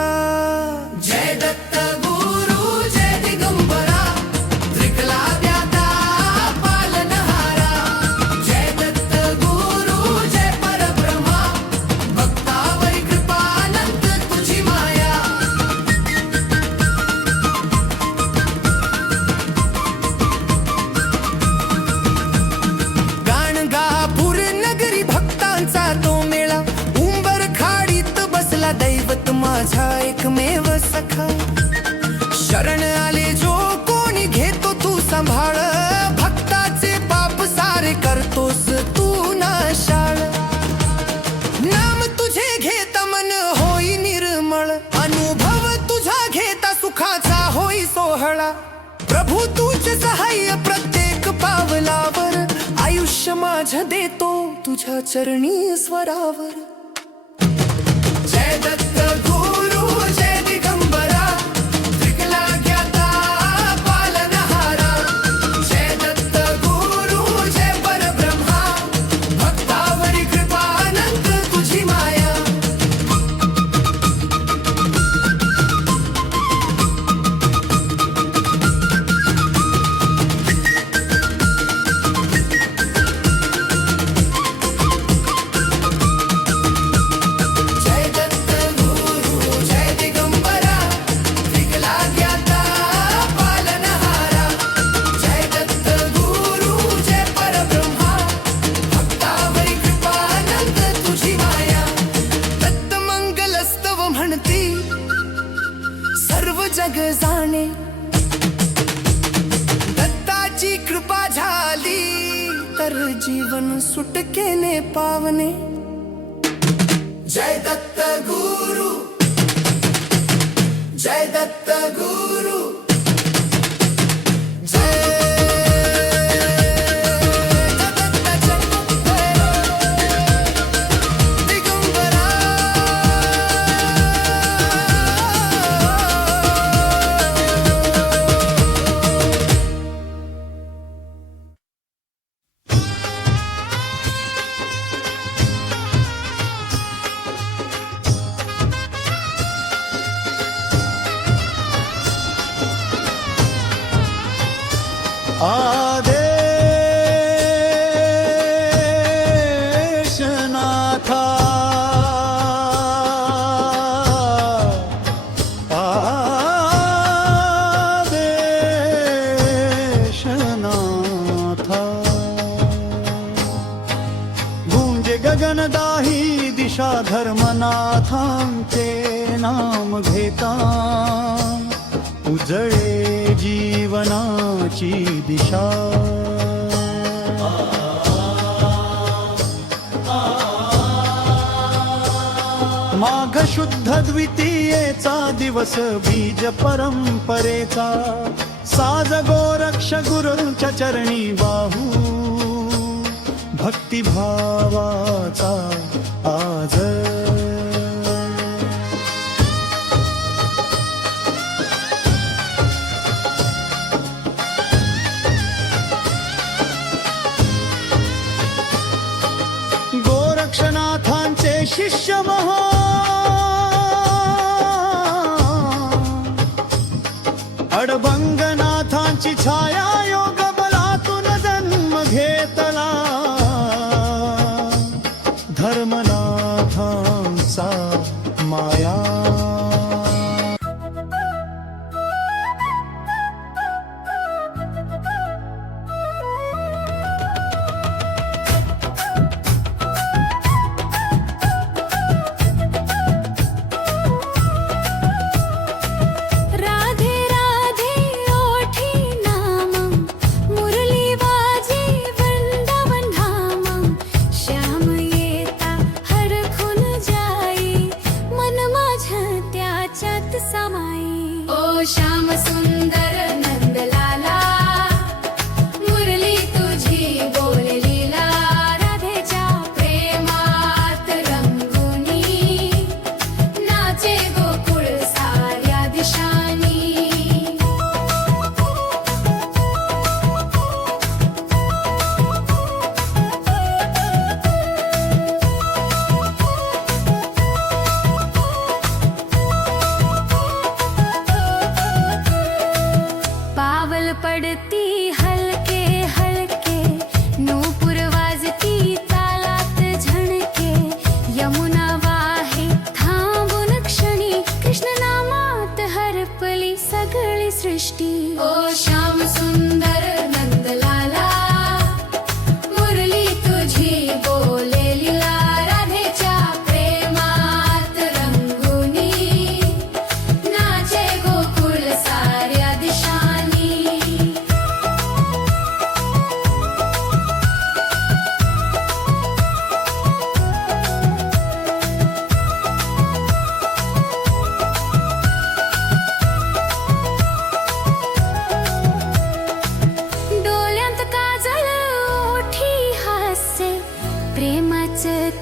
जय दत्त गुरु, जय दिगंबरा. त्रिकला द्याता पालनहारा. जय दत्त गुरु, जय परब्रह्मा. भक्तावरी कृपानंद तुझी माया. गाणगापूर नगरी भक्तांचा तो मेळा. उंबर खाडीत बसला दैवत माझा एकमेव सखा. शरण आले जो कोणी घेतो तू सांभाळ. भक्ताचे पाप सारे करतोस तू नाशाळ. नाम तुझे घेता मन होई निर्मळ. अनुभव तुझा घेता सुखाचा होई सोहळा. प्रभू तुझे सहाय्य प्रत्येक पावलावर. आयुष्य माझ देतो तुझ्या चरणी स्वरावर. जय दत्त गुरु, जय दिगंबरा. त्रिकला ज्ञाता पालनहारा. जय दत्त गुरु, जय परब्रह्मा. भक्तावरी कृपानंद तुझी माया. मन सुटकेने पावने. जय दत्त गुरु, जय दत्त गुरु, जय दिगंबरा. आदेशनाथा, आदेशनाथा. गुंजे गगनदाही दिशा धर्मनाथांचे नाम घेता. उजळे जीवनाची दिशा. माघ शुद्ध द्वितीयेचा दिवस बीज परंपरेचा. साज गोरक्ष गुरूंच्या चरणी वाहू. भक्तिभावाचा आज. गोरक्षनाथांचे शिष्य महा. अडभंगनाथांची छाया योग बलातून जन्म घेतला. धर्मनाथांचा माया. श्याम सुंदर नंदलाला, मुरली तुझी बोल लीला. राधेच्या प्रेमात रंगुनी, नाचे गोकुळ साऱ्या दिशानी. पडती हलके हलके, नूपुर वाजती तालात झणके. यमुना वाहे थांबून क्षणी, कृष्ण नामात हरपली सगळी सृष्टी. ओ श्याम सुंदर नंदलाला, मुरली तुझी बोले लीला. राधेच्या प्रेमात रंगुनी, नाचे गोकुळ साऱ्या दिशानी.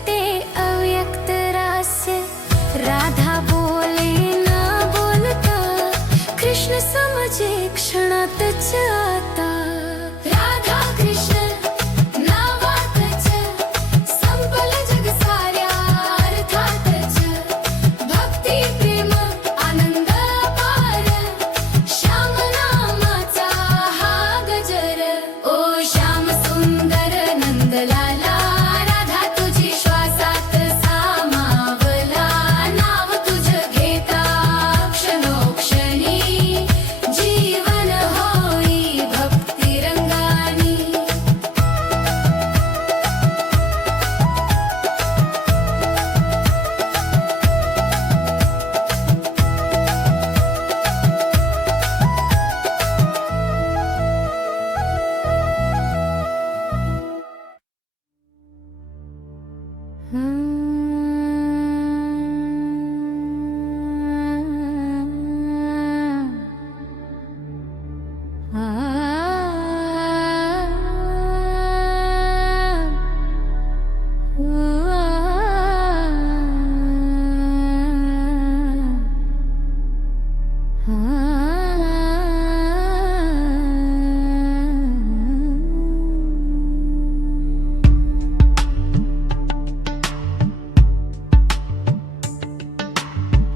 ते अव्यक्त रहस्य. राधा बोले ना बोलता, कृष्ण समजे क्षणातच आता. राधा कृष्ण नावातच संपल जग साऱ्या अर्थातच. भक्ती प्रेम आनंद अपार, श्याम नामाचा हा गजर. ओ श्याम सुंदर नंदलाला, राधा तुझी श्वास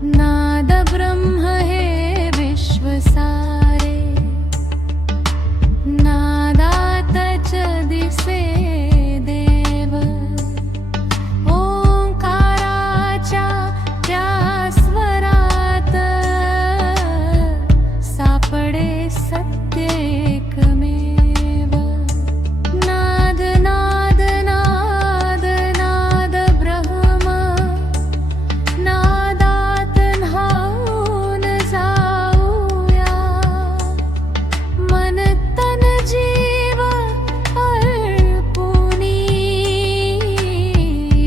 नाद ब्रह्म हे विश्व सारे, नादात च दिसे देव, ओंकाराच्या त्या स्वरात सापडे सत्य एकमेव. नाद नाद नाद नाद ब्रह्म, नादात न्हाऊन जाऊया, मन तन जीव अर्पुनी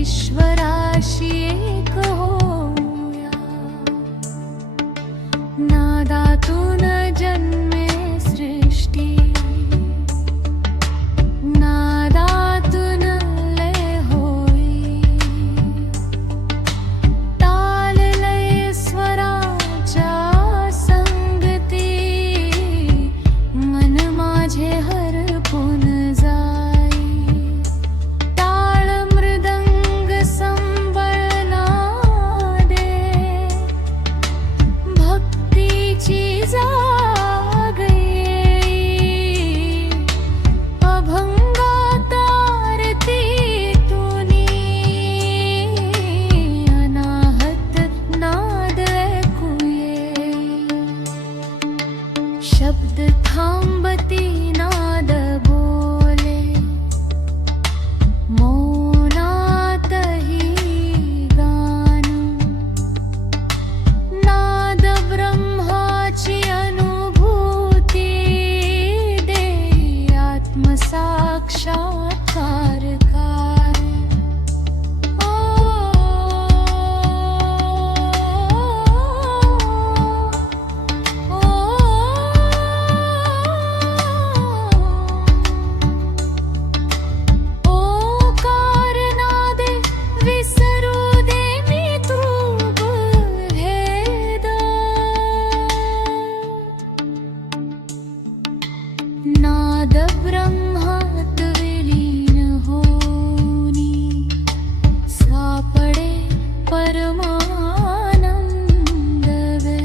ईश्वराशी एक होऊया. नादातून जन्मे सृष्टी, नादातून लय होई, ताल लय स्वराच्या संगती, मन माझे हरपून जाई. टाळ मृदंग संबळना दे, भक्तीची जाग येई, अभंगात आरती तुनी, अनाहत नाद ऐकू येई. शब्द थांबती नाद बोले, मौनातही गान, नाद ब्रह्माची अनुभूती दे, आत्मसाक्षात्कार काय. ओ, ओ, ओकार नादे विसरू दे मी तृग भेद. नाद ब्रह्मात विलीन होनी, सापडे परमानंद वे.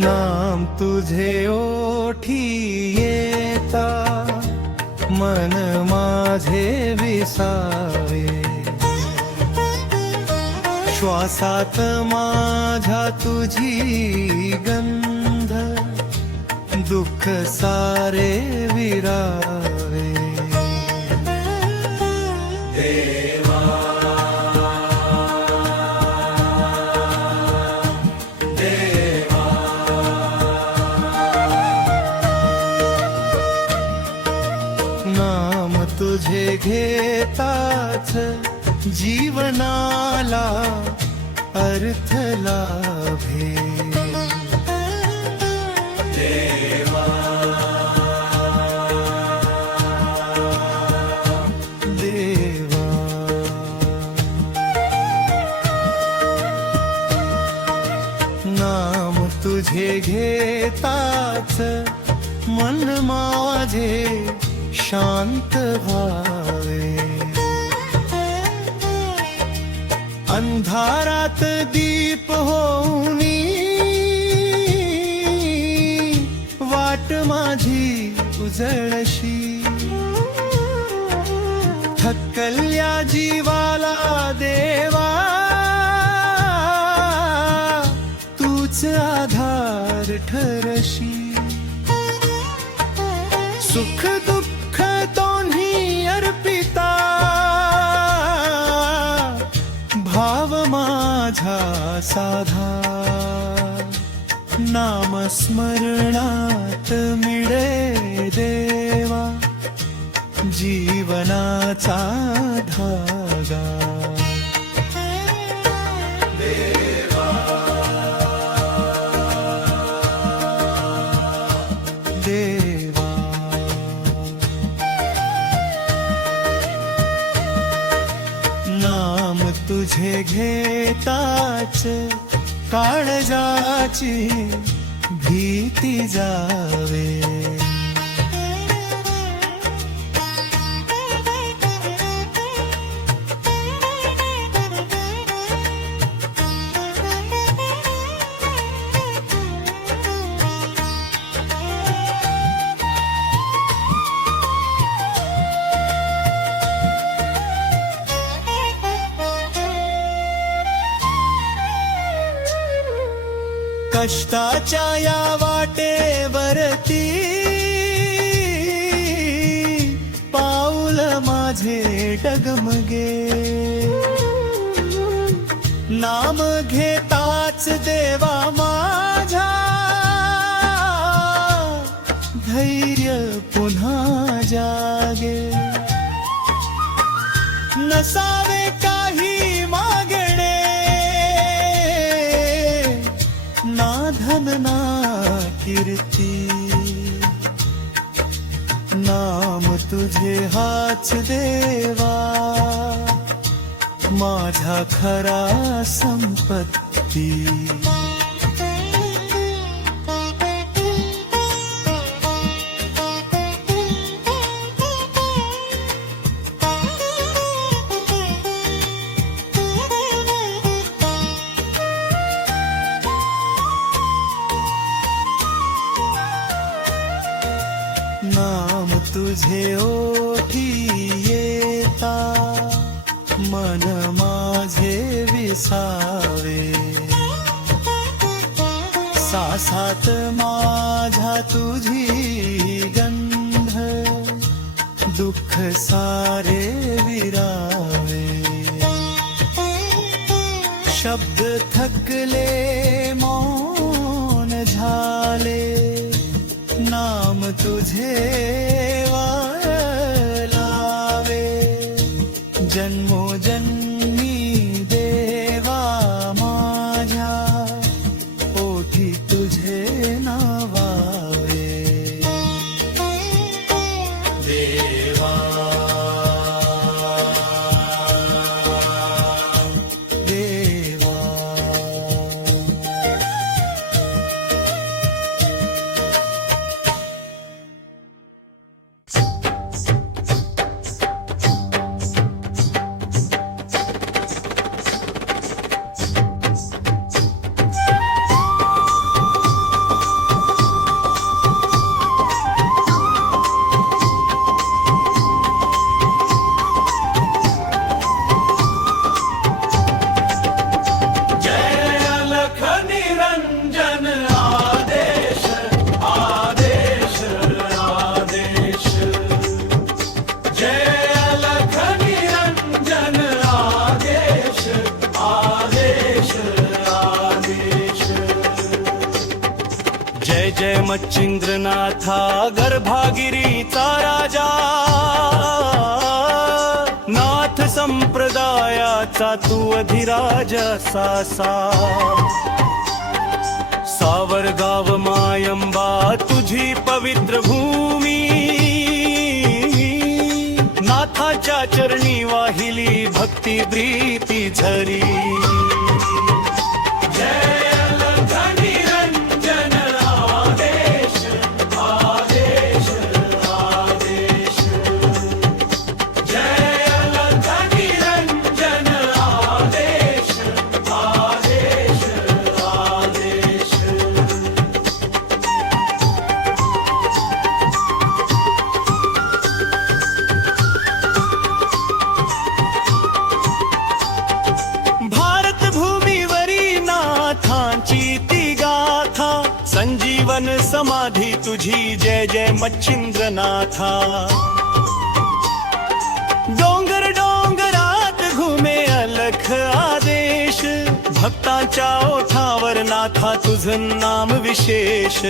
नाम तुझे ओठी येता, मन माझे विसावे. श्वासात माझ्या तुझी गंध, दुःख सारे विरावे. नाम तुझे घेताच जीवनाला अर्थ लाभे. देवा देवा नाम तुझे घेताच मन माझे शांत व्हावे. अंधारात दीप होऊनी वाट माझी उजळशी. थकल्या जीवाला देवा ठरशी सुख दुःख दोन्ही अर्पिता भाव माझा साधा नामस्मरणात मिळे देवा जीवनाचा धागा देवा नाम तुझे घेताच काळजाची भीती जावे कष्टाच्या या वाटेवरती पाऊल माझे डगमगे नाम घेताच देवा माझा धैर्य पुन्हा जागे नसावे काही मागणे ना धन ना कीर्ती नाम तुझे हाच देवा माझा खरा संपत्ती नाम तुझे ओठी येता मन माझे विसावे सासात माझ्या तुझी गंध दुःख सारे विरावे शब्द थकले मौन झाले नाम तुझे वालावे जन्मोजन्मी देवा माझ्या ओठी तुझे नावावे देवा देवा जय मच्छिंद्रनाथा गर्भागिरीचा राजा नाथ संप्रदायाचा तू अधिराज सासा सावरगाव मायंबा तुझी पवित्र भूमी नाथाच्या चरणी वाहिली भक्ती प्रीती झरी समाधी तुझी जय जय मच्छिंद्रनाथा डोंगर डोंगरात घुमे अलख आदेश भक्तांच्या ओठावर नाथा तुझं नाम विशेष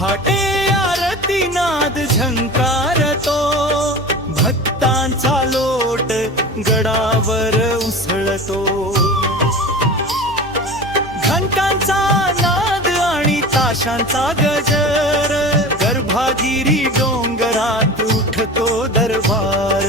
पहाटे आरती नाद झंकारतो भक्तांचा लोट गडावर उसळतो घंटांचा नाद आणि ताशांचा गजर गर्भागिरी डोंगरात उठतो दरबार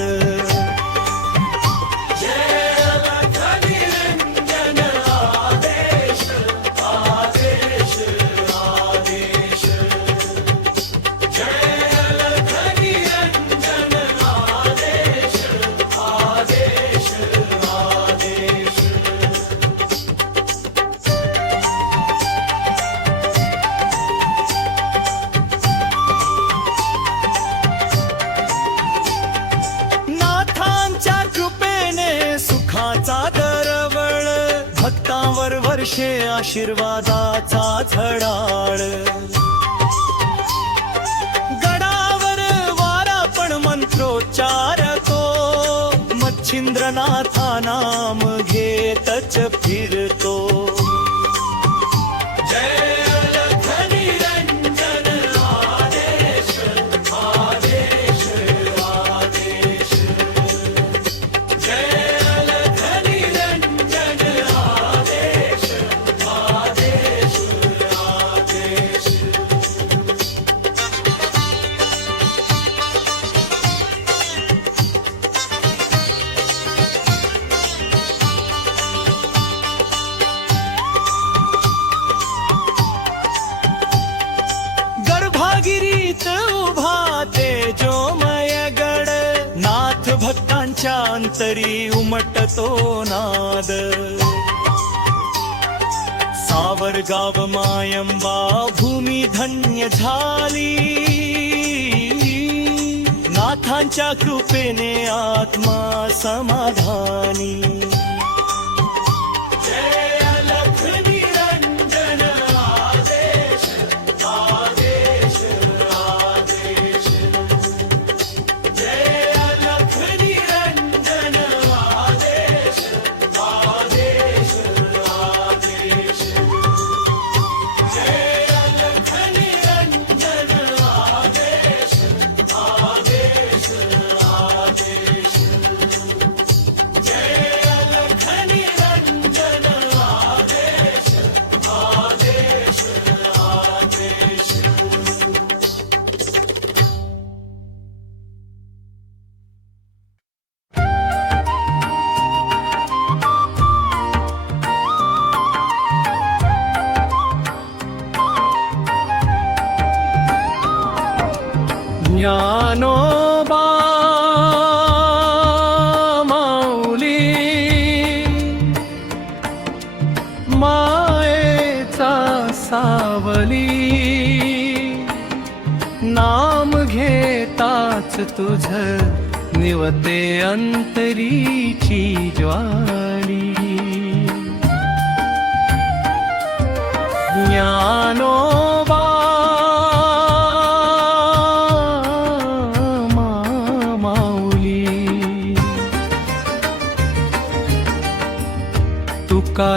दरवळ भक्तांवर वर्षे आशीर्वादाचा झडाळ गडावर वारा पण मंत्रोच्चारतो मच्छिंद्रनाथा नाम घेतच फिरतो गिरीत उभा तेजोमय गड नाथ भक्तांच्या अंतरी उमटतो नाद सावरगाव मायंबा भूमी धन्य झाली नाथांच्या कृपेने आत्मा समाधानी ज्ञानोबा माऊली मायेचा सावली नाम घेताच तुझ निवते अंतरीची ज्वाली ज्ञानोबा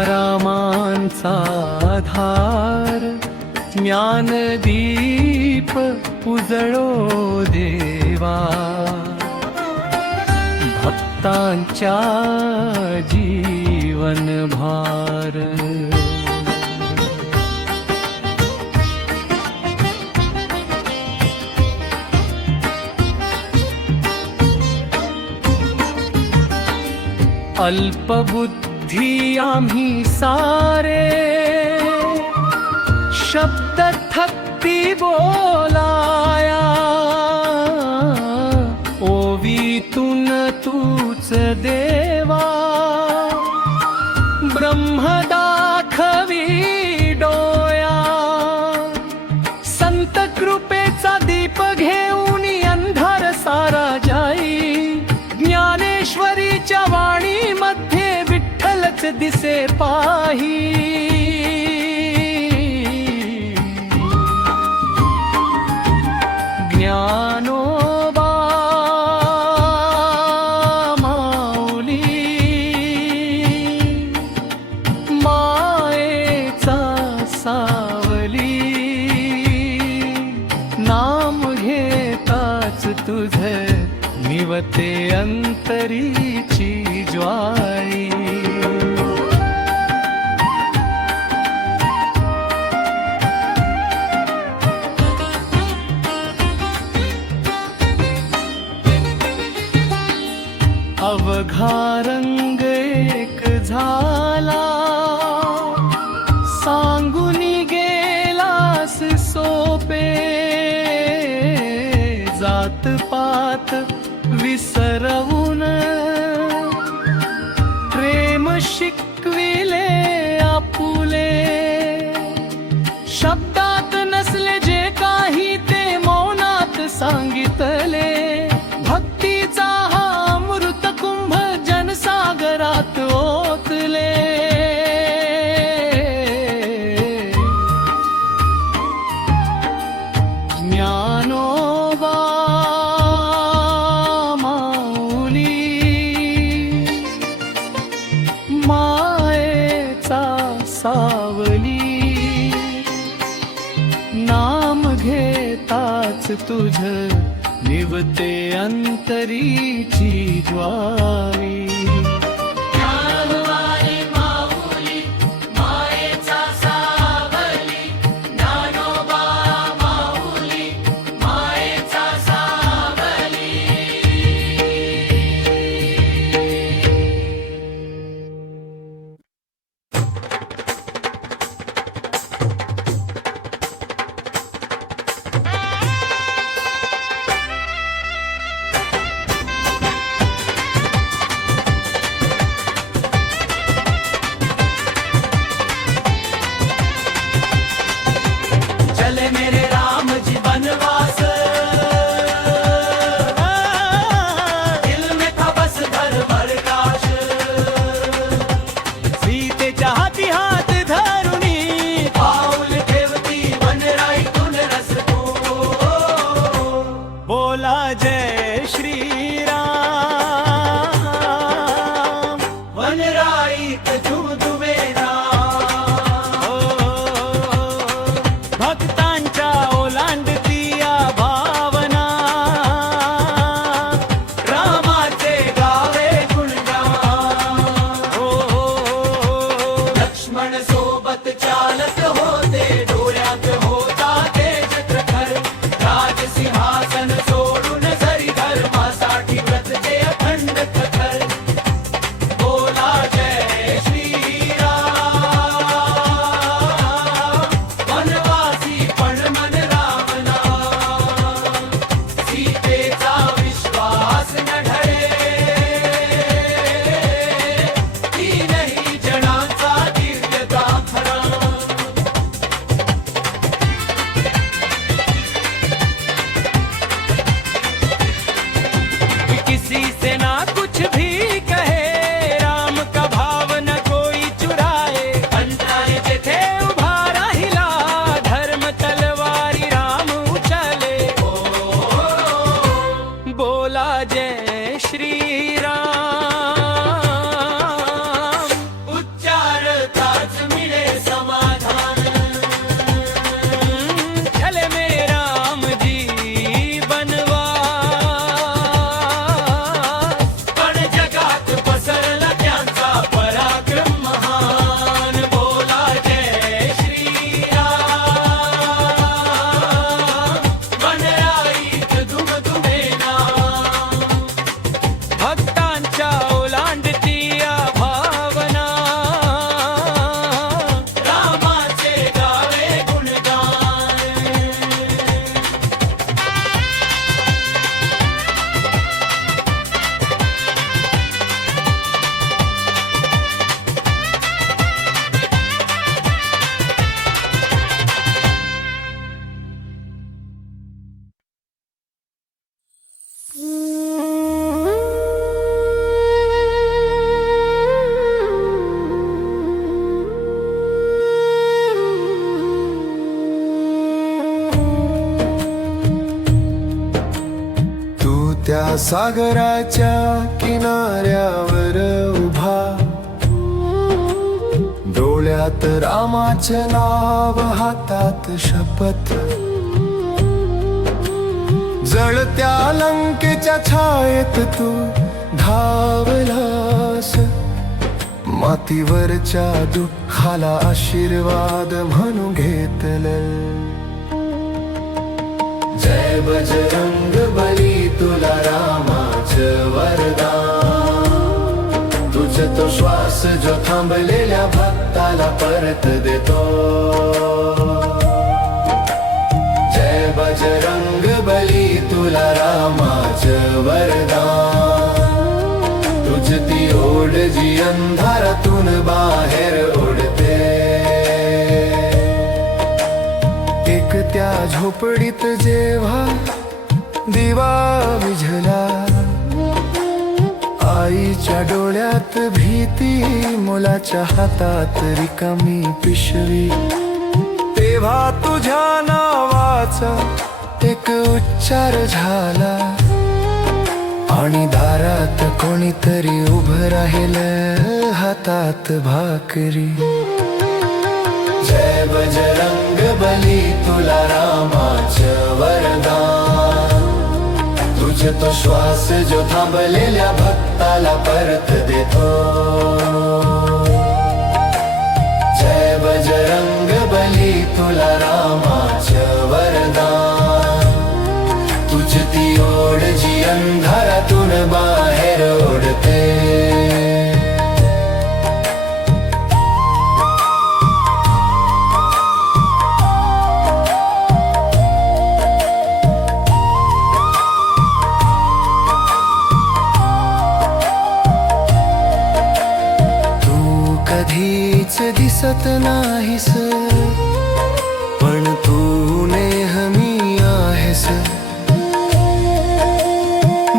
तुकारामांचा आधार ज्ञानदीप उजळो देवा भक्तांच्या जीवनभार अल्पबुद्धी विधी आम्ही सारे शब्द थकती बोलाया, ओवीतून तूच देवा ब्रह्म दाखवी डोया. संत कृपेचा दीप घेऊन अंधार सारा जाई, ज्ञानेश्वरीच्या वाणी मध्ये विठ्ठलच दिसे पाही. ज्ञानोबा माऊली मायेचा सावली, नाम घेताच तुझ निवते अंतरीची ज्वाळी. अवघा रंग एक झाला, सांगुनी गेलास सोपे. जात पात विसरवून प्रेम शिकविले आपुले. शब्दात नसले जे काही ते मौनात सांगितले. भक्तीचा हा अमृत कुंभ जनसागरात ओतले. ज्ञानोबा माऊली मायेचा सावली, नाम घेताच तुझ निवते अंतरीची ज्वारी. भक्तांच्या त्या सागराच्या किनाऱ्यावर उभा, डोळ्यात रामाचे नाव, हातात शपथ, जळत्या लंकेच्या छायेत तू धावलास, मातीवरच्या दुःखाला आशीर्वाद म्हणून घेतले. जय बजरंग बली, तुला रामाचं वरदान, तुझ तो श्वास जो थांबलेल्या भक्ताला परत देतो. जय बजरंग बली, तुला रामाचं वरदान, तुझ ती ओढ जी अंधारातून बाहेर ओढते. एक त्या झोपडीत जेव्हा दिवा विझला, आईच्या डोळ्यात भीती, मुलाच्या हातात रिकामी पिशवी, तेव्हा तुझ्या नावाचा एक उच्चार झाला, आणि दारात कोणीतरी उभं राहिलं, हातात भाकरी. जय बजरंग बली, तुला रामाचं वरदान, तुझ तो श्वास जो थांबलेल्या भक्ताला परत देतो. जय बजरंग बली, तुला रामाचं वरदान, तुझ ती ओढ जी अंधारातून बाहेर ओढते. तू कधीच दिसत नाहीस, पण तू नेहमी आहेस.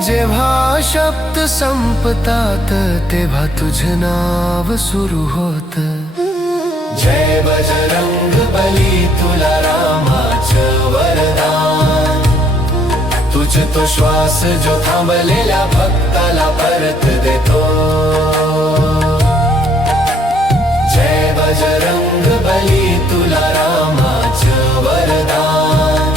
जेव्हा शब्द संपतात तेव्हा तुझं नाव सुरू होत. जय बजरंग बली, तुला रामाचं वरदान, तुझ तो श्वास जो थांबलेल्या भक्ताला परत देतो. जय बजरंग बली, तुला रामाचं वरदान,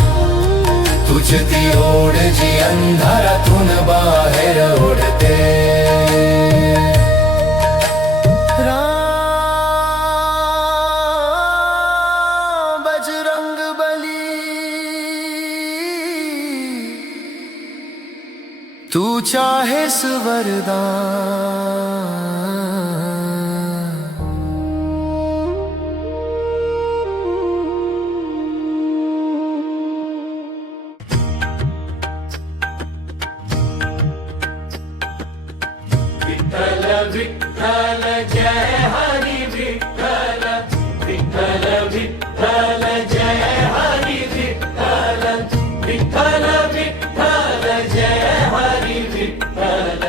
तुझ ती ओढ जी अंधारातून बाहेर ओढते. राम बजरंग बली, तू चाहेस वरदान. विठ्ठल विठ्ठल जय हरी विठ्ठल, विठ्ठल विठ्ठल जय हरी विठ्ठल, विठ्ठल विठ्ठल जय हरी विठ्ठल,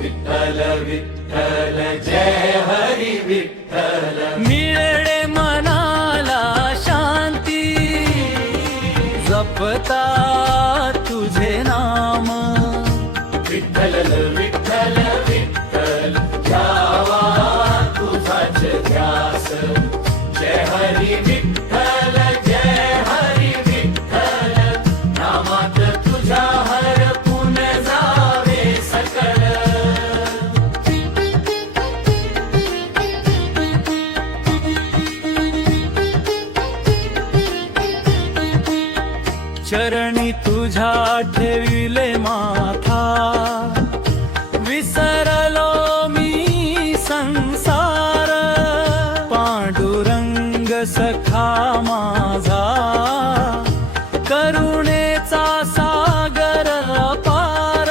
विठ्ठल विठ्ठल जय हरी विठ्ठल. मिळणे मनाला शांती, जपता तुझे नाम. विठ्ठल विठ्ठल विठ्ठल, घ्यावा तुझाच ध्यास. जय हरी विठ्ठल, जय हरी विठ्ठल, नामात तुझ्या हरपून जावे सकळ. चरणी तुझ्या ठेविले माथा, विसरलो मी संसार. पांडुरंग सखा माझा, करुणेचा सागर अपार.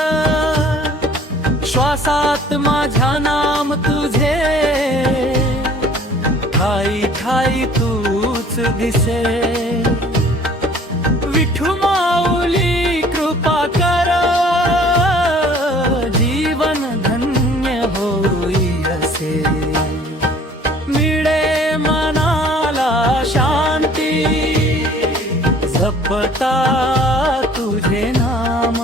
श्वासात माझ्या नाम तुझे, ठाई ठाई तूच दिसे. विठू माऊली कृपा कर, जीवन धन्य होई असे. मिळे मनाला शांती, जपता तुझे नाम.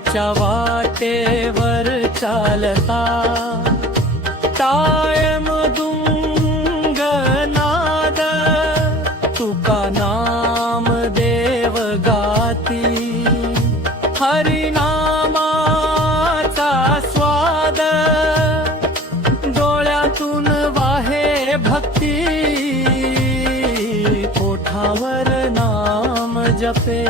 वारीच्या वाटेवर चालता टाळ मृदुंग नाद तुका नाम देव गाती हरिनामाचा स्वाद डोळ्यातून वाहे भक्ती ओठावर नाम जपे